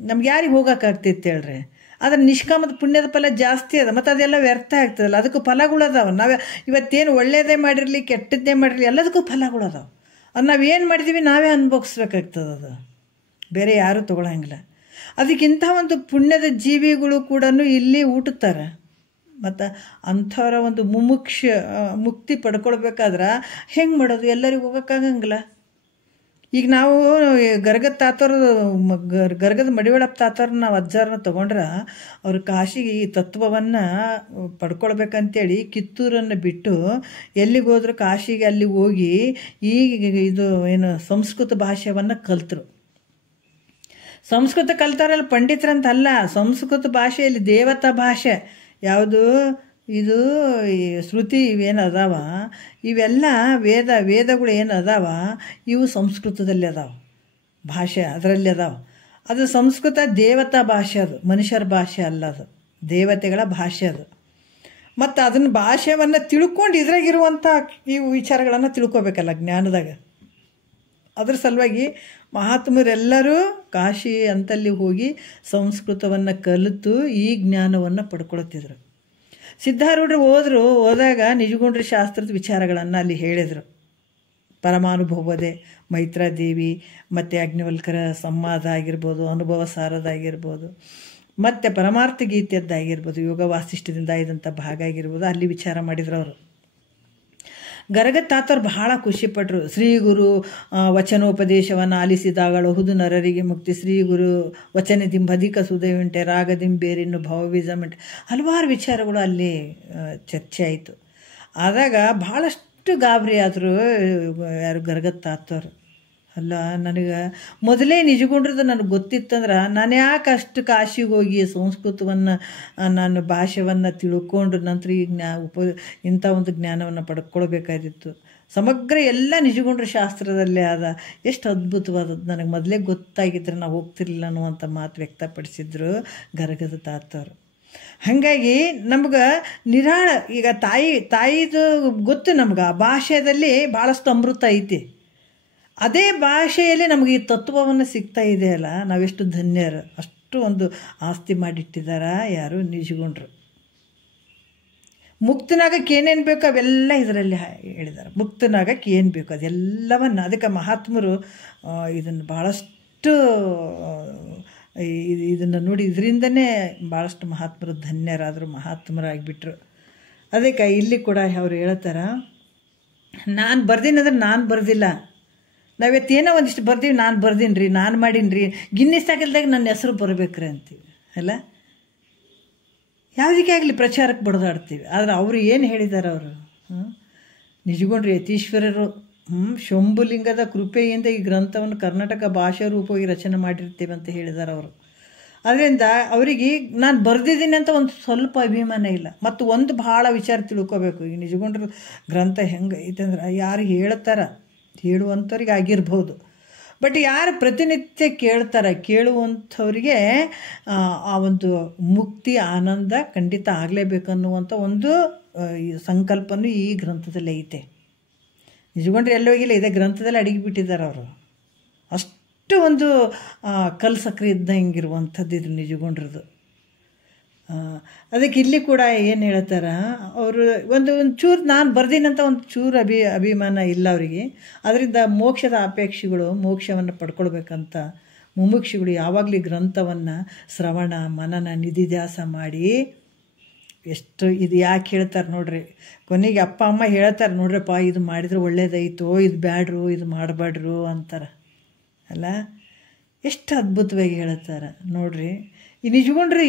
ನಮ್ಗೆ ಯಾರಿಗೆ ಹೋಗೋಕ್ಕಾಗ್ತಿತ್ತು ಹೇಳ್ರಿ? ಆದರೆ ನಿಷ್ಕಾಮದ ಪುಣ್ಯದ ಫಲ ಜಾಸ್ತಿ ಅದ, ಮತ್ತು ಅದೆಲ್ಲ ವ್ಯರ್ಥ ಆಗ್ತದಲ್ಲ. ಅದಕ್ಕೂ ಫಲಗಳದಾವ. ನಾವು ಇವತ್ತೇನು ಒಳ್ಳೇದೇ ಮಾಡಿರಲಿ ಕೆಟ್ಟದ್ದೇ ಮಾಡಿರಲಿ ಎಲ್ಲದಕ್ಕೂ ಫಲಗಳದಾವ. ಅದು ನಾವೇನು ಮಾಡಿದ್ದೀವಿ ನಾವೇ ಅನುಭವಿಸ್ಬೇಕಾಗ್ತದೆ. ಅದು ಬೇರೆ ಯಾರೂ ತೊಗೊಳಂಗಿಲ್ಲ. ಅದಕ್ಕಿಂತ ಒಂದು ಪುಣ್ಯದ ಜೀವಿಗಳು ಕೂಡ ಇಲ್ಲಿ ಹುಟ್ಟುತ್ತಾರೆ. ಮತ್ತು ಅಂಥವರ ಒಂದು ಮುಕ್ತಿ ಪಡ್ಕೊಳ್ಬೇಕಾದ್ರೆ ಹೆಂಗೆ ಮಾಡೋದು? ಎಲ್ಲರಿಗೂ ಹೋಗೋಕ್ಕಾಗಂಗಿಲ್ಲ. ಈಗ ನಾವು ಗರ್ಗದ ಮಡಿವಾಳಪ್ಪ ತಾತವ್ರನ್ನ ನಾವು ಅಜ್ಜಾರನ್ನ ತೊಗೊಂಡ್ರೆ ಅವ್ರು ಕಾಶಿಗೆ ಈ ತತ್ವವನ್ನು ಪಡ್ಕೊಳ್ಬೇಕಂತೇಳಿ ಕಿತ್ತೂರನ್ನು ಬಿಟ್ಟು ಎಲ್ಲಿಗೆ ಹೋದ್ರು ಕಾಶಿಗೆ ಅಲ್ಲಿ ಹೋಗಿ ಇದು ಏನು ಸಂಸ್ಕೃತ ಭಾಷೆಯನ್ನು ಕಲ್ತರು. ಸಂಸ್ಕೃತ ಕಲ್ತಾರಲ್ಲ ಪಂಡಿತರಂತಲ್ಲ, ಸಂಸ್ಕೃತ ಭಾಷೆಯಲ್ಲಿ ದೇವತಾ ಭಾಷೆ ಯಾವುದು ಇದು ಈ ಶ್ರುತಿ ಇವೇನು ಅದಾವ ಇವೆಲ್ಲ ವೇದಗಳು ಏನು ಅದಾವ ಇವು ಸಂಸ್ಕೃತದಲ್ಲಿ ಅದಾವ. ಭಾಷೆ ಅದರಲ್ಲಿ ಅದಾವ. ಅದು ಸಂಸ್ಕೃತ ದೇವತಾ ಭಾಷೆ, ಅದು ಮನುಷ್ಯರ ಭಾಷೆ ಅಲ್ಲ, ಅದು ದೇವತೆಗಳ ಭಾಷೆ ಅದು. ಮತ್ತು ಅದನ್ನು ಭಾಷೆಯನ್ನು ತಿಳ್ಕೊಂಡು ಇದ್ರಾಗಿರುವಂಥ ಈ ವಿಚಾರಗಳನ್ನು ತಿಳ್ಕೊಬೇಕಲ್ಲ ಜ್ಞಾನದಾಗ. ಅದ್ರ ಸಲುವಾಗಿ ಮಹಾತ್ಮರೆಲ್ಲರೂ ಕಾಶಿ ಅಂತಲ್ಲಿ ಹೋಗಿ ಸಂಸ್ಕೃತವನ್ನು ಕಲಿತು ಈ ಜ್ಞಾನವನ್ನು ಪಡ್ಕೊಳ್ತಿದ್ರು. ಸಿದ್ಧಾರೂಢರು ಹೋದಾಗ ನಿಜಗುಂಡ್ರ ಶಾಸ್ತ್ರದ ವಿಚಾರಗಳನ್ನು ಅಲ್ಲಿ ಹೇಳಿದರು. ಪರಮಾನುಭವದೆ ಮೈತ್ರಾದೇವಿ ಮತ್ತು ಅಗ್ನಿವಲ್ಕರ ಸಂವಾದ ಆಗಿರ್ಬೋದು, ಅನುಭವ ಸಾರದಾಗಿರ್ಬೋದು, ಮತ್ತು ಪರಮಾರ್ಥ ಗೀತೆಯದ್ದಾಗಿರ್ಬೋದು, ಯೋಗ ವಾಸಿಷ್ಠದಿಂದ ಇದಂಥ ಭಾಗ ಆಗಿರ್ಬೋದು, ಅಲ್ಲಿ ವಿಚಾರ ಮಾಡಿದ್ರು ಅವರು. ಗರಗತ್ತಾತವ್ರು ಬಹಳ ಖುಷಿಪಟ್ಟರು. ಶ್ರೀ ಗುರು ವಚನೋಪದೇಶವನ್ನು ಆಲಿಸಿದಾಗಳುಹುದು ನರರಿಗೆ ಮುಕ್ತಿ, ಶ್ರೀ ಗುರು ವಚನದಿಂಬಧಿಕ ಸುದಯುಂಟೆ, ರಾಗದಿಂಬೇರಿನ್ನು ಭವಬೀಜಮಂಟೆ, ಹಲವಾರು ವಿಚಾರಗಳು ಅಲ್ಲಿ ಚರ್ಚೆ ಆಯಿತು. ಆದಾಗ ಭಾಳಷ್ಟು ಗಾಬರಿ ಆದರು ಯಾರು ಗರಗತ್ತಾತವ್ರು. ಅಲ್ಲ, ನನಗೆ ಮೊದಲೇ ನಿಜಗುಂಡ್ರದ್ದು ನನಗೆ ಗೊತ್ತಿತ್ತಂದ್ರೆ ನಾನು ಯಾಕೆ ಅಷ್ಟು ಕಾಶಿಗೆ ಹೋಗಿ ಸಂಸ್ಕೃತವನ್ನು ನಾನು ಭಾಷೆಯನ್ನು ತಿಳ್ಕೊಂಡು ನಂತರ ಈ ಇಂಥ ಒಂದು ಜ್ಞಾನವನ್ನು ಪಡ್ಕೊಳ್ಬೇಕಾಗಿತ್ತು. ಸಮಗ್ರ ಎಲ್ಲ ನಿಜಗುಂಡ್ರ ಶಾಸ್ತ್ರದಲ್ಲೇ ಆದ, ಎಷ್ಟು ಅದ್ಭುತವಾದದ್ದು, ನನಗೆ ಮೊದಲೇ ಗೊತ್ತಾಗಿದ್ದರೆ ನಾವು ಹೋಗ್ತಿರ್ಲಿಲ್ಲ ಅನ್ನುವಂಥ ಮಾತು ವ್ಯಕ್ತಪಡಿಸಿದ್ರು ಗರಗತ್ತಾತವ್ರು. ಹಾಗಾಗಿ ನಮ್ಗೆ ನಿರಾಳ, ಈಗ ತಾಯಿದು ಗೊತ್ತು ನಮ್ಗೆ, ಆ ಭಾಷೆಯಲ್ಲಿ ಭಾಳಷ್ಟು ಅಮೃತ ಐತಿ. ಅದೇ ಭಾಷೆಯಲ್ಲಿ ನಮಗೆ ಈ ತತ್ವವನ್ನು ಸಿಗ್ತಾ ಇದೆಯಲ್ಲ, ನಾವೆಷ್ಟು ಧನ್ಯರು. ಅಷ್ಟು ಒಂದು ಆಸ್ತಿ ಮಾಡಿಟ್ಟಿದ್ದಾರ ಯಾರು ನಿಜಗುಂಡ್ರು. ಮುಕ್ತನಾಗಕ್ಕೆ ಏನೇನು ಬೇಕೋ ಅವೆಲ್ಲ ಇದರಲ್ಲಿ ಹೇಳಿದ್ದಾರೆ. ಮುಕ್ತನಾಗಕ್ಕೆ ಏನು ಬೇಕು ಅದೆಲ್ಲವನ್ನು, ಅದಕ್ಕೆ ಮಹಾತ್ಮರು ಇದನ್ನು ಭಾಳಷ್ಟು ಇದನ್ನು ನೋಡಿ ಇದರಿಂದನೇ ಭಾಳಷ್ಟು ಮಹಾತ್ಮರು ಧನ್ಯರಾದರು, ಮಹಾತ್ಮರಾಗಿಬಿಟ್ರು. ಅದಕ್ಕೆ ಇಲ್ಲಿ ಕೂಡ ಅವ್ರು ಹೇಳ್ತಾರೆ, ನಾನು ಬರ್ದೀನಿ ಅಂದ್ರೆ ನಾನು ಬರ್ದಿಲ್ಲ, ನಾವಿವತ್ತೇನೋ ಒಂದಿಷ್ಟು ಬರ್ದೀವಿ, ನಾನು ಬರ್ದೀನಿ ರೀ, ನಾನು ಮಾಡೀನಿ ರೀ, ಗಿನ್ನಿಸ್ ದಾಖಲೆದಾಗ ನನ್ನ ಹೆಸರು ಬರಬೇಕ್ರಿ ಅಂತೀವಿ ಅಲ್ಲ. ಯಾವುದಕ್ಕೆ ಆಗಲಿ ಪ್ರಚಾರಕ್ಕೆ ಬಡ್ದಾಡ್ತೀವಿ. ಆದರೆ ಅವರು ಏನು ಹೇಳಿದ್ದಾರೆ, ಅವರು ನಿಜಗುಂಡ್ರ ಯತೀಶ್ವರರು ಶಂಭುಲಿಂಗದ ಕೃಪೆಯಿಂದ ಈ ಗ್ರಂಥವನ್ನು ಕರ್ನಾಟಕ ಭಾಷಾ ರೂಪವಾಗಿ ರಚನೆ ಮಾಡಿರ್ತೇವೆ ಅಂತ ಹೇಳಿದ್ದಾರೆ ಅವರು. ಅದರಿಂದ ಅವರಿಗೆ ನಾನು ಬರೆದಿದ್ದೀನಿ ಅಂತ ಒಂದು ಸ್ವಲ್ಪ ಅಭಿಮಾನ ಇಲ್ಲ. ಮತ್ತು ಒಂದು ಭಾಳ ವಿಚಾರ ತಿಳ್ಕೋಬೇಕು, ಈ ನಿಜಗುಂಡ್ರ ಗ್ರಂಥ ಹೆಂಗೆ ಐತೆ ಅಂದ್ರೆ, ಯಾರು ಹೇಳ್ತಾರೆ ಹೇಳುವಂಥವ್ರಿಗೆ ಆಗಿರ್ಬೋದು, ಬಟ್ ಯಾರು ಪ್ರತಿನಿತ್ಯ ಕೇಳುವಂಥವ್ರಿಗೆ ಆ ಒಂದು ಮುಕ್ತಿ ಆನಂದ ಖಂಡಿತ ಆಗಲೇಬೇಕನ್ನುವಂಥ ಒಂದು ಸಂಕಲ್ಪನೂ ಈ ಗ್ರಂಥದಲ್ಲಿ ಐತೆ. ನಿಜಗುಂಡ್ರ ಎಲ್ಲೋಗಿಲ್ಲ, ಇದೇ ಗ್ರಂಥದಲ್ಲಿ ಅಡಗಿಬಿಟ್ಟಿದ್ದಾರೆ ಅವರು. ಅಷ್ಟು ಒಂದು ಕಲ್ಲು ಸಕ್ಕರೆ ಇದ್ದಂಗಿರುವಂಥದ್ದು ಇದು ನಿಜಗುಂಡ್ರದ್ದು. ಅದಕ್ಕೆ ಇಲ್ಲಿ ಕೂಡ ಏನು ಹೇಳ್ತಾರೆ ಅವರು, ಒಂದು ಚೂರು ನಾನು ಬರ್ದೀನಂತ ಒಂದು ಚೂರು ಅಭಿಮಾನ ಇಲ್ಲ ಅವರಿಗೆ. ಅದರಿಂದ ಮೋಕ್ಷದ ಅಪೇಕ್ಷೆಗಳು ಮೋಕ್ಷವನ್ನು ಪಡ್ಕೊಳ್ಬೇಕಂತ ಮುಮುಕ್ಷಿಗಳು ಯಾವಾಗಲೂ ಗ್ರಂಥವನ್ನು ಶ್ರವಣ ಮನನ ನಿಧಿಧ್ಯಾಸ ಮಾಡಿ ಎಷ್ಟು ಇದು ಯಾಕೆ ಹೇಳ್ತಾರೆ ನೋಡ್ರಿ. ಕೊನೆಗೆ ಅಪ್ಪ ಅಮ್ಮ ಹೇಳ್ತಾರೆ ನೋಡ್ರಪ್ಪ, ಇದು ಮಾಡಿದ್ರೆ ಒಳ್ಳೇದಾಯಿತು, ಇದು ಬ್ಯಾಡ್ರು, ಇದು ಮಾಡಬೇಡ್ರು ಅಂತಾರೆ ಅಲ್ಲ. ಎಷ್ಟು ಅದ್ಭುತವಾಗಿ ಹೇಳ್ತಾರೆ ನೋಡ್ರಿ. ಈ ನಿಜಗುಂಡ್ರು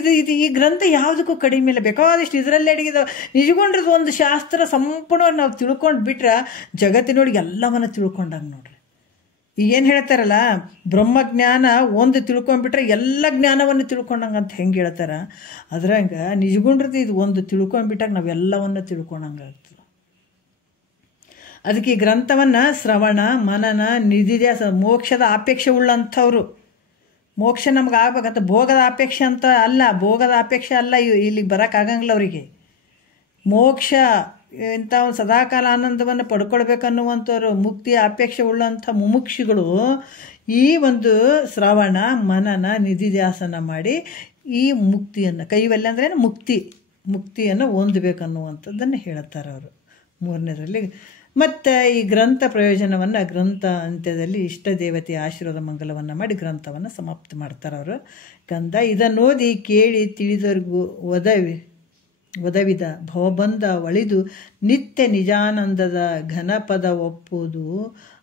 ಇದು ಈ ಗ್ರಂಥ ಯಾವುದಕ್ಕೂ ಕಡಿಮೆ ಇಲ್ಲ, ಬೇಕಾದಷ್ಟು ಇದರಲ್ಲೇ ಅಡಗಿದಾವೆ. ನಿಜಗುಂಡ್ರದ್ದು ಒಂದು ಶಾಸ್ತ್ರ ಸಂಪೂರ್ಣವಾಗಿ ನಾವು ತಿಳ್ಕೊಂಡು ಬಿಟ್ರೆ ಜಗತ್ತಿನೊಳಗೆ ಎಲ್ಲವನ್ನ ತಿಳ್ಕೊಂಡಂಗೆ ನೋಡ್ರಿ. ಈಗೇನು ಹೇಳ್ತಾರಲ್ಲ, ಬ್ರಹ್ಮಜ್ಞಾನ ಒಂದು ತಿಳ್ಕೊಂಡ್ಬಿಟ್ರೆ ಎಲ್ಲ ಜ್ಞಾನವನ್ನು ತಿಳ್ಕೊಂಡಂಗೆ ಅಂತ ಹೆಂಗೆ ಹೇಳ್ತಾರೆ, ಅದ್ರಂಗೆ ನಿಜಗುಂಡ್ರದ್ದು ಇದು ಒಂದು ತಿಳ್ಕೊಂಡ್ಬಿಟ್ಟಾಗ ನಾವೆಲ್ಲವನ್ನು ತಿಳ್ಕೊಂಡಂಗೆ ಆಗ್ತದೆ. ಅದಕ್ಕೆ ಈ ಗ್ರಂಥವನ್ನು ಶ್ರವಣ ಮನನ ನಿಧಿಧ್ಯಾಸ, ಮೋಕ್ಷದ ಅಪೇಕ್ಷೆ ಉಳ್ಳಂಥವ್ರು, ಮೋಕ್ಷ ನಮ್ಗೆ ಆಗ್ಬೇಕಂತ ಭೋಗದ ಅಪೇಕ್ಷೆ ಅಂತ ಅಲ್ಲ, ಭೋಗದ ಅಪೇಕ್ಷೆ ಅಲ್ಲ, ಇಲ್ಲಿಗೆ ಬರೋಕ್ಕಾಗಂಗಿಲ್ಲ ಅವರಿಗೆ. ಮೋಕ್ಷ ಇಂಥ ಒಂದು ಸದಾಕಾಲ ಆನಂದವನ್ನು ಪಡ್ಕೊಳ್ಬೇಕನ್ನುವಂಥವ್ರು, ಮುಕ್ತಿಯ ಅಪೇಕ್ಷೆ ಉಳ್ಳಂಥ ಮುಮುಕ್ಷಿಗಳು ಈ ಒಂದು ಶ್ರವಣ ಮನನ ನಿಧಿಧ್ಯಾಸನ ಮಾಡಿ ಈ ಮುಕ್ತಿಯನ್ನು, ಕೈವಲ್ಯ ಅಂದ್ರೆ ಮುಕ್ತಿಯನ್ನು ಹೊಂದಬೇಕನ್ನುವಂಥದ್ದನ್ನು ಹೇಳ್ತಾರೆ ಅವರು ಮೂರನೇದರಲ್ಲಿ. ಮತ್ತು ಈ ಗ್ರಂಥ ಪ್ರಯೋಜನವನ್ನು ಗ್ರಂಥ ಅಂತ್ಯದಲ್ಲಿ ಇಷ್ಟ ದೇವತೆಯ ಆಶೀರ್ವಾದ ಮಂಗಲವನ್ನು ಮಾಡಿ ಗ್ರಂಥವನ್ನು ಸಮಾಪ್ತಿ ಮಾಡ್ತಾರೆ ಅವರು. ಕಂದ ಇದನ್ನು ಓದಿ ಕೇಳಿ ತಿಳಿದವ್ರಿಗೂ ಒದವಿದ ಭವಬಂಧ ಒಳಿದು ನಿತ್ಯ ನಿಜಾನಂದದ ಘನಪದ ಒಪ್ಪುವುದು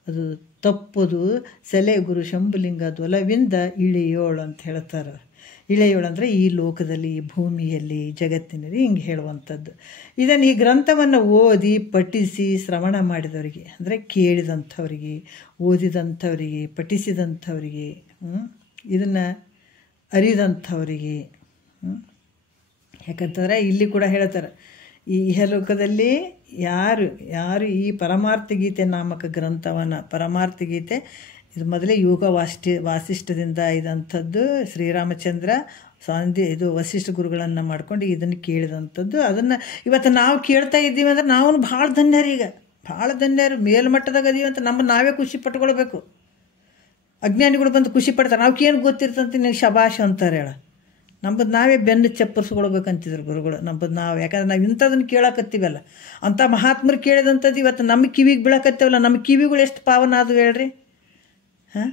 ಅದು ತಪ್ಪುದು ಸೆಲೆ ಗುರು ಶಂಭುಲಿಂಗ ದೊಲವಿಂದ ಇಳಿಯೋಳು ಅಂತ ಹೇಳ್ತಾರೆ. ಇಳೆಯೋಳು ಅಂದರೆ ಈ ಲೋಕದಲ್ಲಿ, ಈ ಭೂಮಿಯಲ್ಲಿ, ಜಗತ್ತಿನಲ್ಲಿ ಹಿಂಗೆ ಹೇಳುವಂಥದ್ದು. ಇದನ್ನು ಈ ಗ್ರಂಥವನ್ನು ಓದಿ ಪಠಿಸಿ ಶ್ರವಣ ಮಾಡಿದವರಿಗೆ, ಅಂದರೆ ಕೇಳಿದಂಥವರಿಗೆ, ಓದಿದಂಥವರಿಗೆ, ಪಠಿಸಿದಂಥವರಿಗೆ, ಇದನ್ನು ಅರಿದಂಥವರಿಗೆ. ಯಾಕಂತಂದರೆ ಇಲ್ಲಿ ಕೂಡ ಹೇಳ್ತಾರೆ, ಈ ಇಹಲೋಕದಲ್ಲಿ ಯಾರು ಈ ಪರಮಾರ್ಥ ಗೀತೆ ನಾಮಕ ಗ್ರಂಥವನ್ನು, ಪರಮಾರ್ಥ ಗೀತೆ ಇದು ಮೊದಲೇ ಯೋಗ ವಾಸಿಷ್ಠದಿಂದ ಇದಂಥದ್ದು. ಶ್ರೀರಾಮಚಂದ್ರ ಇದು ವಸಿಷ್ಠ ಗುರುಗಳನ್ನು ಮಾಡ್ಕೊಂಡು ಇದನ್ನು ಕೇಳಿದಂಥದ್ದು. ಅದನ್ನು ಇವತ್ತು ನಾವು ಕೇಳ್ತಾ ಇದ್ದೀವಿ ಅಂದ್ರೆ ನಾವು ಭಾಳ ಧನ್ಯರು, ಈಗ ಭಾಳ ಧನ್ಯರು, ಮೇಲ್ಮಟ್ಟದಾಗ ಅದೀವಿ ಅಂತ ನಾವೇ ಖುಷಿ ಪಟ್ಕೊಳ್ಬೇಕು. ಅಜ್ಞಾನಿಗಳು ಬಂದು ಖುಷಿ ಪಡ್ತಾರೆ, ನಾವ್ಕೇನು ಗೊತ್ತಿರ್ತಂತ ನಿನಗೆ ಶಬಾಷ್ ಅಂತಾರೆ ಹೇಳ. ನಮ್ಮದು ನಾವೇ ಬೆನ್ನು ಚಪ್ಪರಿಸ್ಕೊಳ್ಬೇಕಂತಿದ್ರು ಗುರುಗಳು, ನಮ್ಮದು ನಾವು. ಯಾಕಂದ್ರೆ ನಾವು ಇಂಥದನ್ನು ಕೇಳಕತ್ತೀವಲ್ಲ, ಅಂಥ ಮಹಾತ್ಮರು ಕೇಳಿದಂಥದ್ದು ಇವತ್ತು ನಮ್ಮ ಕಿವಿಗೆ ಬೀಳಕತ್ತೇವಲ್ಲ. ನಮ್ಮ ಕಿವಿಗಳು ಎಷ್ಟು ಪಾವನ ಆದವು ಹೇಳ್ರಿ. ಹಾಂ,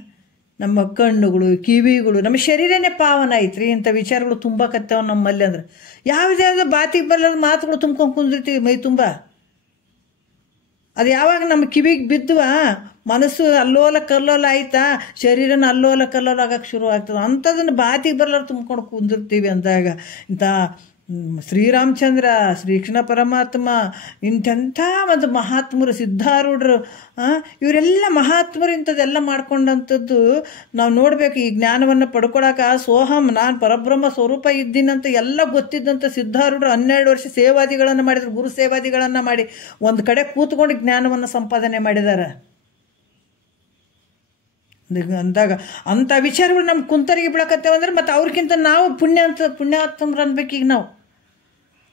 ನಮ್ಮ ಕಣ್ಣುಗಳು, ಕಿವಿಗಳು, ನಮ್ಮ ಶರೀರನೇ ಪಾವನ ಐತ್ರಿ. ಇಂಥ ವಿಚಾರಗಳು ತುಂಬಕತ್ತೇವ ನಮ್ಮಲ್ಲಿ. ಅಂದ್ರೆ ಯಾವುದ್ಯಾವುದೋ ಬಾತಿಗೆ ಬರಲಾದ ಮಾತುಗಳು ತುಂಬ್ಕೊಂಡು ಕುಂದಿರ್ತೀವಿ ಮೈ ತುಂಬ. ಅದು ಯಾವಾಗ ನಮ್ಮ ಕಿವಿಗೆ ಬಿದ್ದುವ ಮನಸ್ಸು ಅಲ್ಲೋಲ ಕಲ್ಲೋಲ ಆಯ್ತಾ, ಶರೀರನ ಅಲ್ಲೋಲ ಕಲ್ಲೋಲ ಆಗಕ್ಕೆ ಶುರು ಆಗ್ತದೆ. ಅಂಥದನ್ನು ಬಾತಿಗೆ ಬರಲಾರ ತುಂಬ್ಕೊಂಡು ಕುಂದಿರ್ತೀವಿ ಅಂದಾಗ ಇಂಥ ಶ್ರೀರಾಮಚಂದ್ರ, ಶ್ರೀಕೃಷ್ಣ ಪರಮಾತ್ಮ, ಇಂಥೆಂಥ ಒಂದು ಮಹಾತ್ಮರು, ಸಿದ್ಧಾರೂಢರು, ಇವರೆಲ್ಲ ಮಹಾತ್ಮರು ಇಂಥದ್ದೆಲ್ಲ ಮಾಡ್ಕೊಂಡಂಥದ್ದು ನಾವು ನೋಡಬೇಕು. ಈ ಜ್ಞಾನವನ್ನು ಪಡ್ಕೊಳಕ್ಕೆ ಸೋಹಂ ನಾನು ಪರಬ್ರಹ್ಮ ಸ್ವರೂಪ ಇದ್ದೀನಂತ ಎಲ್ಲ ಗೊತ್ತಿದ್ದಂಥ ಸಿದ್ಧಾರೂಢರು 12 ವರ್ಷ ಸೇವಾದಿಗಳನ್ನು ಮಾಡಿದ್ರು, ಗುರು ಸೇವಾದಿಗಳನ್ನು ಮಾಡಿ ಒಂದು ಕಡೆ ಕೂತ್ಕೊಂಡು ಜ್ಞಾನವನ್ನು ಸಂಪಾದನೆ ಮಾಡಿದ್ದಾರೆ. ಅಂದಾಗ ಅಂಥ ವಿಚಾರಗಳು ನಮ್ಮ ಕುಂತರಿಗೆ ಬೀಳಕತ್ತೇವಂದ್ರೆ ಮತ್ತು ಅವ್ರಿಗಿಂತ ನಾವು ಪುಣ್ಯಾತ್ಮರು ಅನ್ಬೇಕೀಗ. ನಾವು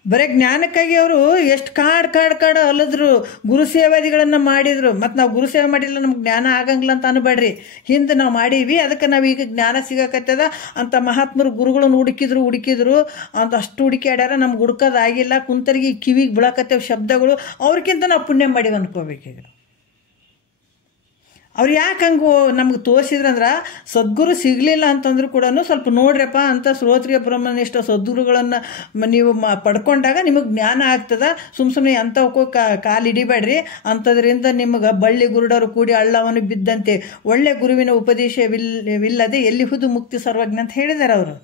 ಬರೀ ಜ್ಞಾನಕ್ಕಾಗಿ ಅವರು ಎಷ್ಟು ಕಾಡು ಅಲ್ಲದ್ರು, ಗುರು ಸೇವಾದಿಗಳನ್ನು ಮಾಡಿದರು. ಮತ್ತು ನಾವು ಗುರು ಸೇವೆ ಮಾಡಿಲ್ಲ ನಮ್ಗೆ ಜ್ಞಾನ ಆಗಂಗಿಲ್ಲ ಅಂತ ಅನ್ಬೇಡ್ರಿ. ಹಿಂದೆ ನಾವು ಮಾಡೀವಿ, ಅದಕ್ಕೆ ನಾವು ಈಗ ಜ್ಞಾನ ಸಿಗಕತ್ತದ ಅಂತ ಮಹಾತ್ಮರು ಗುರುಗಳನ್ನು ಹುಡುಕಿದ್ರು ಅಂತ ಅಷ್ಟು ಹುಡುಕ್ಯಾಡ್ಯಾರ. ನಮ್ಗೆ ಹುಡ್ಕೋದಾಗಿಲ್ಲ, ಕುಂತರಿಗೆ ಕಿವಿಗೆ ಬೀಳಕತ್ತೇವೆ ಶಬ್ದಗಳು. ಅವ್ರಿಗಿಂತ ನಾವು ಪುಣ್ಯ ಮಾಡಿವಿ ಅನ್ಕೋಬೇಕೀಗ. ಅವ್ರು ಯಾಕೆ ಹಂಗೆ ನಮ್ಗೆ ತೋರಿಸಿದ್ರಂದ್ರೆ, ಸದ್ಗುರು ಸಿಗಲಿಲ್ಲ ಅಂತಂದ್ರೂ ಕೂಡ ಸ್ವಲ್ಪ ನೋಡ್ರಪ್ಪ ಅಂತ ಶ್ರೋತ್ರಿಯ ಬ್ರಹ್ಮನಿಷ್ಠ ಸದ್ಗುರುಗಳನ್ನು ನೀವು ಪಡ್ಕೊಂಡಾಗ ನಿಮಗೆ ಜ್ಞಾನ ಆಗ್ತದೆ. ಸುಮ್ಮನೆ ಅಂಥವಕ್ಕೂ ಕಾಲು ಹಿಡಿಬೇಡ್ರಿ. ಅಂಥದ್ರಿಂದ ನಿಮಗೆ ಬಳ್ಳಿ ಗುರುಡರು ಕೂಡಿ ಹಳ್ಳವನ್ನು ಬಿದ್ದಂತೆ, ಒಳ್ಳೆ ಗುರುವಿನ ಉಪದೇಶವಿಲ್ಲದೆ ಎಲ್ಲಿಹುದು ಮುಕ್ತಿ ಸರ್ವಜ್ಞ ಅಂತ ಹೇಳಿದ್ದಾರೆ ಅವರು.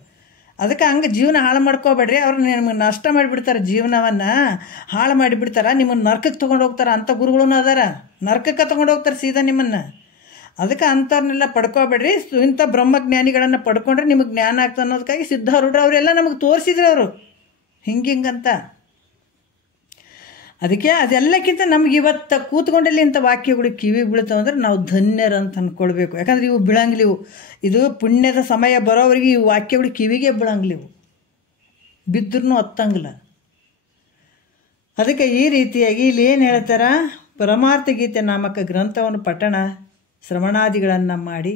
ಅದಕ್ಕೆ ಹಂಗೆ ಜೀವನ ಹಾಳು ಮಾಡ್ಕೋಬೇಡ್ರಿ. ಅವ್ರು ನಿಮಗೆ ನಷ್ಟ ಮಾಡಿಬಿಡ್ತಾರೆ, ಜೀವನವನ್ನು ಹಾಳು ಮಾಡಿಬಿಡ್ತಾರೆ, ನಿಮ್ಮನ್ನು ನರ್ಕಕ್ಕೆ ತೊಗೊಂಡು ಹೋಗ್ತಾರೆ. ಅಂಥ ಗುರುಗಳೂ ಅದಾರ, ನರ್ಕಕ್ಕೆ ತೊಗೊಂಡು ಹೋಗ್ತಾರೆ ಸೀದಾ ನಿಮ್ಮನ್ನು. ಅದಕ್ಕೆ ಅಂಥವ್ರನ್ನೆಲ್ಲ ಪಡ್ಕೋಬೇಡ್ರಿ. ಇಂಥ ಬ್ರಹ್ಮಜ್ಞಾನಿಗಳನ್ನು ಪಡ್ಕೊಂಡ್ರೆ ನಿಮಗೆ ಜ್ಞಾನ ಆಗ್ತದೆ ಅನ್ನೋದಕ್ಕಾಗಿ ಸಿದ್ಧಾರೂಢರು ಅವರೆಲ್ಲ ನಮಗೆ ತೋರಿಸಿದ್ರು ಅವರು ಹಿಂಗಿಂಗಂತ. ಅದಕ್ಕೆ ಅದೆಲ್ಲಕ್ಕಿಂತ ನಮ್ಗೆ ಇವತ್ತು ಕೂತ್ಕೊಂಡಲ್ಲಿ ಇಂಥ ವಾಕ್ಯಗಳು ಕಿವಿಗೆ ಬೀಳ್ತಾವಂದ್ರೆ ನಾವು ಧನ್ಯರು ಅಂತ ಅಂದ್ಕೊಳ್ಬೇಕು. ಯಾಕಂದ್ರೆ ಇವು ಬೀಳಂಗಿಲಿವು. ಇದು ಪುಣ್ಯದ ಸಮಯ ಬರೋವರೆಗೆ ಈ ವಾಕ್ಯಗಳು ಕಿವಿಗೆ ಬೀಳಂಗಿಲಿವು, ಬಿದ್ದರೂ ಹತ್ತಂಗಿಲ್ಲ. ಅದಕ್ಕೆ ಈ ರೀತಿಯಾಗಿ ಇಲ್ಲಿ ಏನು ಹೇಳ್ತಾರ, ಪರಮಾರ್ಥ ಗೀತೆ ನಾಮಕ ಗ್ರಂಥವನ್ನು ಪಠಣ ಶ್ರವಣಾದಿಗಳನ್ನು ಮಾಡಿ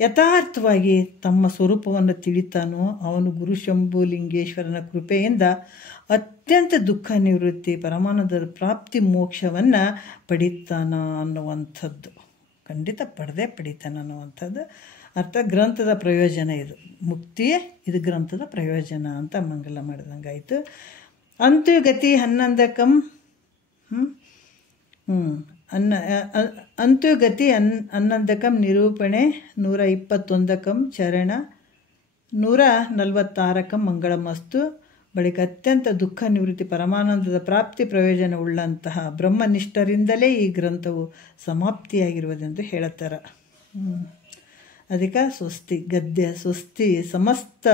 ಯಥಾರ್ಥವಾಗಿ ತಮ್ಮ ಸ್ವರೂಪವನ್ನು ತಿಳಿತಾನೋ ಅವನು ಗುರು ಶಂಭುಲಿಂಗೇಶ್ವರನ ಕೃಪೆಯಿಂದ ಅತ್ಯಂತ ದುಃಖ ನಿವೃತ್ತಿ, ಪರಮಾನಂದದ ಪ್ರಾಪ್ತಿ, ಮೋಕ್ಷವನ್ನು ಪಡಿತಾನ ಅನ್ನುವಂಥದ್ದು. ಖಂಡಿತ ಪಡಿತಾನ ಅನ್ನುವಂಥದ್ದು ಅರ್ಥ. ಗ್ರಂಥದ ಪ್ರಯೋಜನ ಇದು, ಮುಕ್ತಿಯೇ ಇದು ಗ್ರಂಥದ ಪ್ರಯೋಜನ ಅಂತ ಮಂಗಲ ಮಾಡಿದಂಗಾಯಿತು. ಅಂತೂ ಗತಿ 11ಕಂ ಅಂತೂ ಗತಿ 11ಕಂ ನಿರೂಪಣೆ 121ಕಂ ಚರಣ 146ಕಂ ಮಂಗಳಮಸ್ತು. ಬಳಿಕ ಅತ್ಯಂತ ದುಃಖ ನಿವೃತ್ತಿ ಪರಮಾನಂದದ ಪ್ರಾಪ್ತಿ ಪ್ರಯೋಜನವುಳ್ಳಂತಹ ಬ್ರಹ್ಮನಿಷ್ಠರಿಂದಲೇ ಈ ಗ್ರಂಥವು ಸಮಾಪ್ತಿಯಾಗಿರುವುದೆಂದು ಹೇಳುತ್ತಾರೆ. ಅದಕ್ಕೆ ಸ್ವಸ್ತಿ ಗದ್ಯ ಸ್ವಸ್ತಿ ಸಮಸ್ತ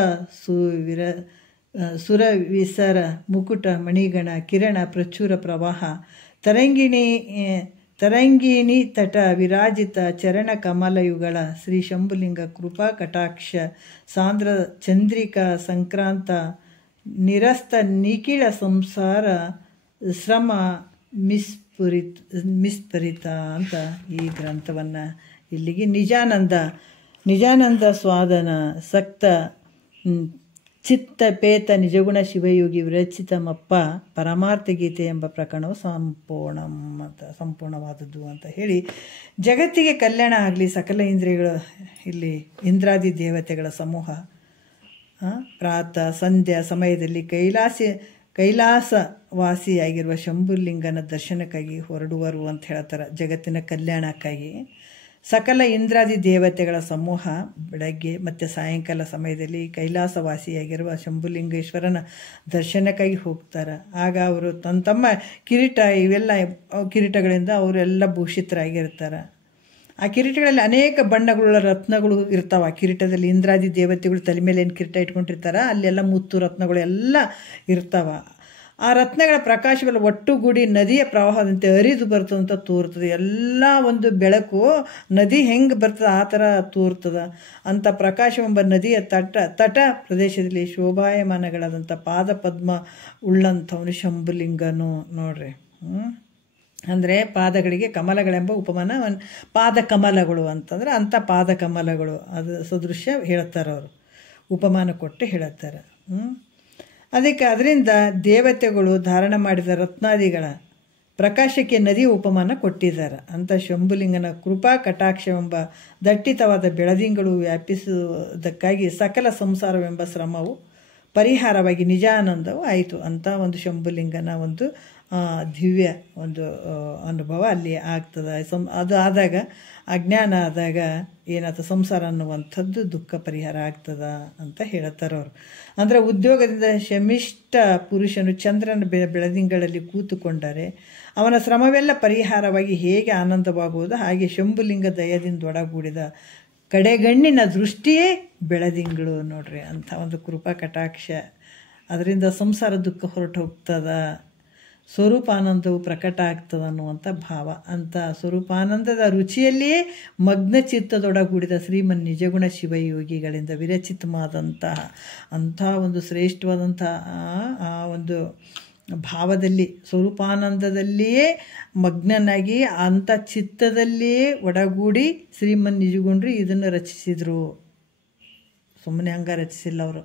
ಸುರವಿಸರ ಮುಕುಟ ಮಣಿಗಣ ಕಿರಣ ಪ್ರಚುರ ಪ್ರವಾಹ ತರಂಗಿಣಿ ತಟ ವಿರಾಜಿತ ಚರಣ ಕಮಲಯುಗಳ ಶ್ರೀ ಶಂಭುಲಿಂಗ ಕೃಪಾ ಕಟಾಕ್ಷ ಸಾಂದ್ರ ಚಂದ್ರಿಕಾ ಸಂಕ್ರಾಂತ ನಿರಸ್ತ ನಿಖಿಳ ಸಂಸಾರ ಶ್ರಮ ಮಿಸ್ಪರಿತ ಅಂತ ಈ ಗ್ರಂಥವನ್ನು ಇಲ್ಲಿಗೆ ನಿಜಾನಂದ ಸ್ವಾದನ ಸಕ್ತ ಚಿತ್ತಪೇತ ನಿಜಗುಣ ಶಿವಯೋಗಿ ವಿರಚಿತಮಪ್ಪ ಪರಮಾರ್ಥ ಗೀತೆ ಎಂಬ ಪ್ರಕರಣವು ಸಂಪೂರ್ಣವಾದದ್ದು ಅಂತ ಹೇಳಿ, ಜಗತ್ತಿಗೆ ಕಲ್ಯಾಣ ಆಗಲಿ, ಸಕಲ ಇಂದ್ರಿಯಗಳು ಇಲ್ಲಿ ಇಂದ್ರಾದಿ ದೇವತೆಗಳ ಸಮೂಹ ಪ್ರಾತಃ ಸಂಧ್ಯಾ ಸಮಯದಲ್ಲಿ ಕೈಲಾಸವಾಸಿಯಾಗಿರುವ ಶಂಭುಲಿಂಗನ ದರ್ಶನಕ್ಕಾಗಿ ಹೊರಡುವರು ಅಂತ ಹೇಳ್ತಾರೆ. ಜಗತ್ತಿನ ಕಲ್ಯಾಣಕ್ಕಾಗಿ ಸಕಲ ಇಂದ್ರಾದಿ ದೇವತೆಗಳ ಸಮೂಹ ಬೆಳಗ್ಗೆ ಮತ್ತು ಸಾಯಂಕಾಲ ಸಮಯದಲ್ಲಿ ಕೈಲಾಸವಾಸಿಯಾಗಿರುವ ಶಂಭುಲಿಂಗೇಶ್ವರನ ದರ್ಶನಕ್ಕಾಗಿ ಹೋಗ್ತಾರೆ. ಆಗ ಅವರು ತಮ್ಮ ಕಿರೀಟ ಇವೆಲ್ಲ ಕಿರೀಟಗಳಿಂದ ಅವರೆಲ್ಲ ಭೂಷಿತರಾಗಿರ್ತಾರೆ. ಆ ಕಿರೀಟಗಳಲ್ಲಿ ಅನೇಕ ಬಣ್ಣಗಳುಳ್ಳ ರತ್ನಗಳು ಇರ್ತಾವೆ. ಆ ಕಿರೀಟದಲ್ಲಿ ಇಂದ್ರಾದಿ ದೇವತೆಗಳು ತಲೆ ಮೇಲೆ ಏನು ಕಿರೀಟ ಇಟ್ಕೊಂಡಿರ್ತಾರೆ, ಅಲ್ಲೆಲ್ಲ ಮುತ್ತು ರತ್ನಗಳು ಎಲ್ಲ ಇರ್ತಾವೆ. ಆ ರತ್ನಗಳ ಪ್ರಕಾಶವೆಲ್ಲ ಒಟ್ಟುಗೂಡಿ ನದಿಯ ಪ್ರವಾಹದಂತೆ ಹರಿದು ಬರ್ತದಂತ ತೋರ್ತದೆ. ಎಲ್ಲ ಒಂದು ಬೆಳಕು ನದಿ ಹೆಂಗೆ ಬರ್ತದೆ ಆ ಥರ ತೋರ್ತದೆ. ಅಂಥ ಪ್ರಕಾಶವೆಂಬ ನದಿಯ ತಟ ಪ್ರದೇಶದಲ್ಲಿ ಶೋಭಾಯಮಾನಗಳಾದಂಥ ಪಾದ ಪದ್ಮ ಉಳ್ಳಂಥವನು ಶಂಭುಲಿಂಗನು ನೋಡ್ರಿ. ಅಂದರೆ ಪಾದಗಳಿಗೆ ಕಮಲಗಳೆಂಬ ಉಪಮಾನ, ಪಾದ ಕಮಲಗಳು ಅಂತಂದ್ರೆ ಅಂಥ ಪಾದ ಕಮಲಗಳು ಅದು ಸದೃಶ್ಯ ಹೇಳ್ತಾರೆ ಅವರು, ಉಪಮಾನ ಕೊಟ್ಟು ಹೇಳುತ್ತಾರೆ. ಅದಕ್ಕೆ ಅದರಿಂದ ದೇವತೆಗಳು ಧಾರಣ ಮಾಡಿದ ರತ್ನಾದಿಗಳ ಪ್ರಕಾಶಕ್ಕೆ ನದಿ ಉಪಮಾನ ಕೊಟ್ಟಿದ್ದಾರೆ. ಅಂಥ ಶಂಭುಲಿಂಗನ ಕೃಪಾ ಕಟಾಕ್ಷವೆಂಬ ದಟ್ಟಿತವಾದ ಬೆಳದಿಂಗಳು ವ್ಯಾಪಿಸುವುದಕ್ಕಾಗಿ ಸಕಲ ಸಂಸಾರವೆಂಬ ಶ್ರಮವು ಪರಿಹಾರವಾಗಿ ನಿಜಾನಂದವು ಆಯಿತು. ಅಂಥ ಒಂದು ಶಂಭುಲಿಂಗನ ಒಂದು ದಿವ್ಯ ಒಂದು ಅನುಭವ ಅಲ್ಲಿ ಆಗ್ತದೆ. ಅದು ಆದಾಗ ಅಜ್ಞಾನ ಆದಾಗ ಏನಾಯ್ತು, ಸಂಸಾರ ಅನ್ನುವಂಥದ್ದು ದುಃಖ ಪರಿಹಾರ ಆಗ್ತದ ಅಂತ ಹೇಳ್ತಾರೆ ಅವರು. ಅಂದರೆ ಉದ್ಯೋಗದಿಂದ ಶಮಿಷ್ಠ ಪುರುಷನು ಚಂದ್ರನ ಬೆಳದಿಂಗಳಲ್ಲಿ ಕೂತುಕೊಂಡರೆ ಅವನ ಶ್ರಮವೆಲ್ಲ ಪರಿಹಾರವಾಗಿ ಹೇಗೆ ಆನಂದವಾಗುವುದು, ಹಾಗೆ ಶಂಭುಲಿಂಗ ದಯದಿಂದ ಒಡಗೂಡಿದ ಕಡೆಗಣ್ಣಿನ ದೃಷ್ಟಿಯೇ ಬೆಳದಿಂಗಳು ನೋಡ್ರಿ. ಅಂಥ ಒಂದು ಕೃಪಾ ಕಟಾಕ್ಷ, ಅದರಿಂದ ಸಂಸಾರ ದುಃಖ ಹೊರಟು ಹೋಗ್ತದ, ಸ್ವರೂಪಾನಂದವು ಪ್ರಕಟ ಆಗ್ತದೆ ಅನ್ನುವಂಥ ಭಾವ. ಅಂಥ ಸ್ವರೂಪಾನಂದದ ರುಚಿಯಲ್ಲಿಯೇ ಮಗ್ನ ಚಿತ್ತದೊಡಗೂಡಿದ ಶ್ರೀಮನ್ ನಿಜಗುಣ ಶಿವಯೋಗಿಗಳಿಂದ ವಿರಚಿತವಾದಂತಹ ಅಂಥ ಒಂದು ಶ್ರೇಷ್ಠವಾದಂತಹ ಆ ಒಂದು ಭಾವದಲ್ಲಿ ಸ್ವರೂಪಾನಂದದಲ್ಲಿಯೇ ಮಗ್ನನಾಗಿ ಅಂಥ ಚಿತ್ತದಲ್ಲಿಯೇ ಒಡಗೂಡಿ ಶ್ರೀಮನ್ ನಿಜಗುಣರು ಇದನ್ನು ರಚಿಸಿದರು. ಸುಮ್ಮನೆ ಹಂಗೆ ರಚಿಸಿಲ್ಲ ಅವರು.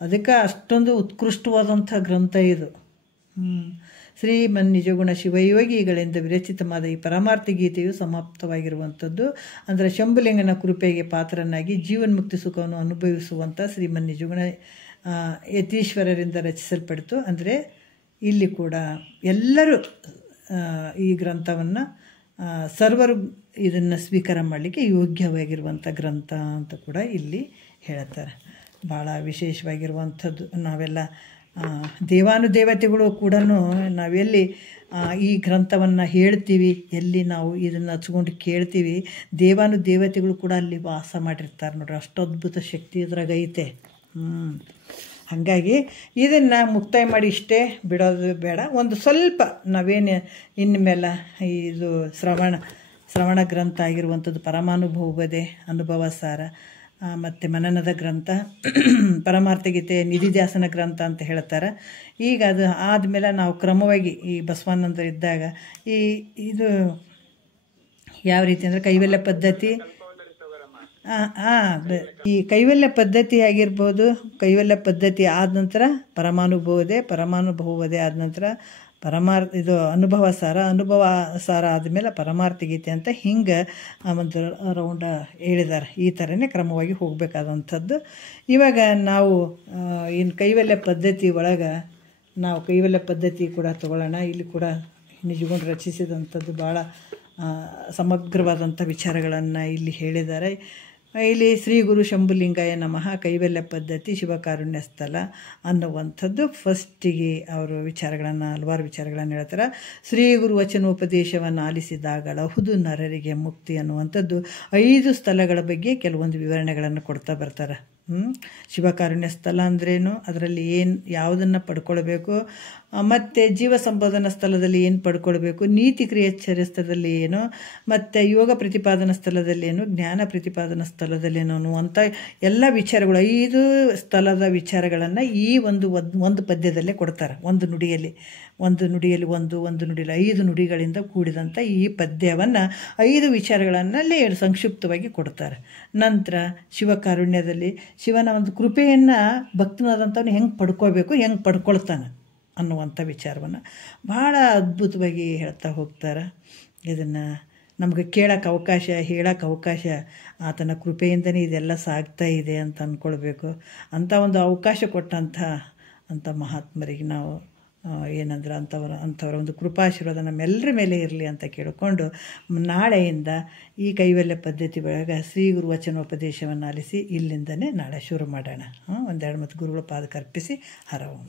ಅದಕ್ಕೆ ಅಷ್ಟೊಂದು ಉತ್ಕೃಷ್ಟವಾದಂಥ ಗ್ರಂಥ ಇದು. ಶ್ರೀಮನ್ ನಿಜಗುಣ ಶಿವಯೋಗಿಗಳಿಂದ ವಿರಚಿತವಾದ ಈ ಪರಮಾರ್ಥ ಗೀತೆಯು ಸಮಾಪ್ತವಾಗಿರುವಂಥದ್ದು. ಅಂದರೆ ಶಂಭುಲಿಂಗನ ಕೃಪೆಗೆ ಪಾತ್ರನಾಗಿ ಜೀವನ್ಮುಕ್ತಿ ಸುಖವನ್ನು ಅನುಭವಿಸುವಂಥ ಶ್ರೀಮನ್ ನಿಜಗುಣ ಯತೀಶ್ವರರಿಂದ ರಚಿಸಲ್ಪಡ್ತು. ಅಂದರೆ ಇಲ್ಲಿ ಕೂಡ ಎಲ್ಲರೂ ಈ ಗ್ರಂಥವನ್ನು ಸರ್ವರು ಇದನ್ನು ಸ್ವೀಕಾರ ಮಾಡಲಿಕ್ಕೆ ಯೋಗ್ಯವಾಗಿರುವಂಥ ಗ್ರಂಥ ಅಂತ ಕೂಡ ಇಲ್ಲಿ ಹೇಳ್ತಾರೆ. ಭಾಳ ವಿಶೇಷವಾಗಿರುವಂಥದ್ದು. ನಾವೆಲ್ಲ ದೇವಾನುದೇವತೆಗಳು ಕೂಡ ನಾವೆಲ್ಲಿ ಈ ಗ್ರಂಥವನ್ನು ಹೇಳ್ತೀವಿ, ಎಲ್ಲಿ ನಾವು ಇದನ್ನು ಹಚ್ಕೊಂಡು ಕೇಳ್ತೀವಿ, ದೇವಾನುದೇವತೆಗಳು ಕೂಡ ಅಲ್ಲಿ ವಾಸ ಮಾಡಿರ್ತಾರೆ ನೋಡ್ರಿ. ಅಷ್ಟು ಅದ್ಭುತ ಶಕ್ತಿ ಇದ್ರಾಗ ಐತೆ. ಹಾಗಾಗಿ ಇದನ್ನು ಮುಕ್ತಾಯ ಮಾಡಿ ಇಷ್ಟೇ ಬಿಡೋದು ಬೇಡ. ಒಂದು ಸ್ವಲ್ಪ ನಾವೇನು ಇನ್ಮೇಲೆ ಇದು ಶ್ರವಣ ಗ್ರಂಥ ಆಗಿರುವಂಥದ್ದು ಪರಮಾನುಭವದೇ ಅನುಭವ ಸಾರ ಮತ್ತು ಮನನದ ಗ್ರಂಥ, ಪರಮಾರ್ಥಗೀತೆ ನಿಧಿಧ್ಯಾಸನ ಗ್ರಂಥ ಅಂತ ಹೇಳ್ತಾರೆ. ಈಗ ಅದು ಆದಮೇಲೆ ನಾವು ಕ್ರಮವಾಗಿ ಈ ಬಸವಾನಂದ ಇದ್ದಾಗ ಇದು ಯಾವ ರೀತಿ ಅಂದರೆ ಕೈವಲ್ಯ ಪದ್ಧತಿ, ಈ ಕೈವಲ್ಯ ಪದ್ಧತಿ ಆಗಿರ್ಬೋದು. ಕೈವಲ್ಯ ಪದ್ಧತಿ ಆದ ನಂತರ ಪರಮಾನುಭವದೇ ಆದ ನಂತರ ಇದು ಅನುಭವ ಸಾರ ಆದಮೇಲೆ ಪರಮಾರ್ಥ ಗೀತೆ ಅಂತ ಹಿಂಗೆ ಒಂದು ರೌಂಡ ಹೇಳಿದ್ದಾರೆ. ಈ ಥರನೇ ಕ್ರಮವಾಗಿ ಹೋಗಬೇಕಾದಂಥದ್ದು. ಇವಾಗ ನಾವು ಇನ್ನು ಕೈವಲ್ಯ ಪದ್ಧತಿ ಒಳಗೆ ನಾವು ಕೈವಲ್ಯ ಪದ್ಧತಿ ಕೂಡ ತಗೊಳ್ಳೋಣ. ಇಲ್ಲಿ ಕೂಡ ನಿಜಗುಣ ರಚಿಸಿದಂಥದ್ದು ಭಾಳ ಸಮಗ್ರವಾದಂಥ ವಿಚಾರಗಳನ್ನು ಇಲ್ಲಿ ಹೇಳಿದ್ದಾರೆ. ಇಲ್ಲಿ ಶ್ರೀ ಗುರು ಶಂಭುಲಿಂಗಾಯ ನಮಃ ಕೈವಲ್ಯ ಪದ್ಧತಿ ಶಿವಕಾರುಣ್ಯ ಸ್ಥಳ ಅನ್ನುವಂಥದ್ದು ಫಸ್ಟಿಗೆ ಅವರು ಹಲವಾರು ವಿಚಾರಗಳನ್ನು ಹೇಳ್ತಾರೆ. ಶ್ರೀ ಗುರು ವಚನೋಪದೇಶವನ್ನು ಆಲಿಸಿದಾಗಲಹುದು ನರರಿಗೆ ಮುಕ್ತಿ ಅನ್ನುವಂಥದ್ದು 5 ಸ್ಥಳಗಳ ಬಗ್ಗೆ ಕೆಲವೊಂದು ವಿವರಣೆಗಳನ್ನು ಕೊಡ್ತಾ ಬರ್ತಾರೆ. ಶಿವಕಾರುಣ್ಯ ಸ್ಥಳ ಅಂದ್ರೇನು, ಅದರಲ್ಲಿ ಯಾವುದನ್ನು ಪಡ್ಕೊಳ್ಬೇಕು, ಮತ್ತು ಜೀವ ಸಂಪಾದನಾ ಸ್ಥಳದಲ್ಲಿ ಏನು ಪಡ್ಕೊಳ್ಬೇಕು, ನೀತಿ ಕ್ರಿಯಾಚಾರ್ಯ ಸ್ಥಳದಲ್ಲಿ ಏನು, ಮತ್ತು ಯೋಗ ಪ್ರತಿಪಾದನಾ ಸ್ಥಳದಲ್ಲಿ ಏನು, ಜ್ಞಾನ ಪ್ರತಿಪಾದನಾ ಸ್ಥಳದಲ್ಲೇನು ಅನ್ನುವಂಥ ಎಲ್ಲ ವಿಚಾರಗಳು 5 ಸ್ಥಳದ ವಿಚಾರಗಳನ್ನು ಈ ಒಂದು ಪದ್ಯದಲ್ಲೇ ಕೊಡ್ತಾರೆ. ಒಂದು ನುಡಿಯಲ್ಲಿ 5 ನುಡಿಗಳಿಂದ ಕೂಡಿದಂಥ ಈ ಪದ್ಯವನ್ನು 5 ವಿಚಾರಗಳನ್ನಲ್ಲಿ ಸಂಕ್ಷಿಪ್ತವಾಗಿ ಕೊಡ್ತಾರೆ. ನಂತರ ಶಿವಕಾರುಣ್ಯದಲ್ಲಿ ಶಿವನ ಒಂದು ಕೃಪೆಯನ್ನು ಭಕ್ತನಾದಂಥವನು ಹೆಂಗೆ ಪಡ್ಕೋಬೇಕು, ಹೆಂಗೆ ಪಡ್ಕೊಳ್ತಾನೆ ಅನ್ನುವಂಥ ವಿಚಾರವನ್ನು ಭಾಳ ಅದ್ಭುತವಾಗಿ ಹೇಳ್ತಾ ಹೋಗ್ತಾರೆ. ಇದನ್ನು ನಮಗೆ ಕೇಳೋಕ್ಕೆ ಅವಕಾಶ, ಹೇಳೋಕ್ಕೆ ಅವಕಾಶ ಆತನ ಕೃಪೆಯಿಂದನೇ ಇದೆಲ್ಲ ಸಾಗ್ತಾ ಇದೆ ಅಂತ ಅಂದ್ಕೊಳ್ಬೇಕು. ಅಂಥ ಒಂದು ಅವಕಾಶ ಅಂಥ ಮಹಾತ್ಮರಿಗೆ ನಾವು ಏನಂದ್ರೆ ಅಂಥವರ ಒಂದು ಕೃಪಾಶೀರ್ವಾದ ನಮ್ಮೆಲ್ಲರ ಮೇಲೆ ಇರಲಿ ಅಂತ ಕೇಳಿಕೊಂಡು ನಾಳೆಯಿಂದ ಈ ಕೈವಲ್ಯ ಪದ್ಧತಿ ಒಳಗೆ ಶ್ರೀ ಗುರು ವಚನೋಪದೇಶವನ್ನು ಆಲಿಸಿ ಇಲ್ಲಿಂದನೇ ನಾಳೆ ಶುರು ಮಾಡೋಣ. 1-2 ಮತ್ತು ಗುರುಗಳ ಪಾದಕ್ಕೆ ಅರ್ಪಿಸಿ ಹರ ಓಂ.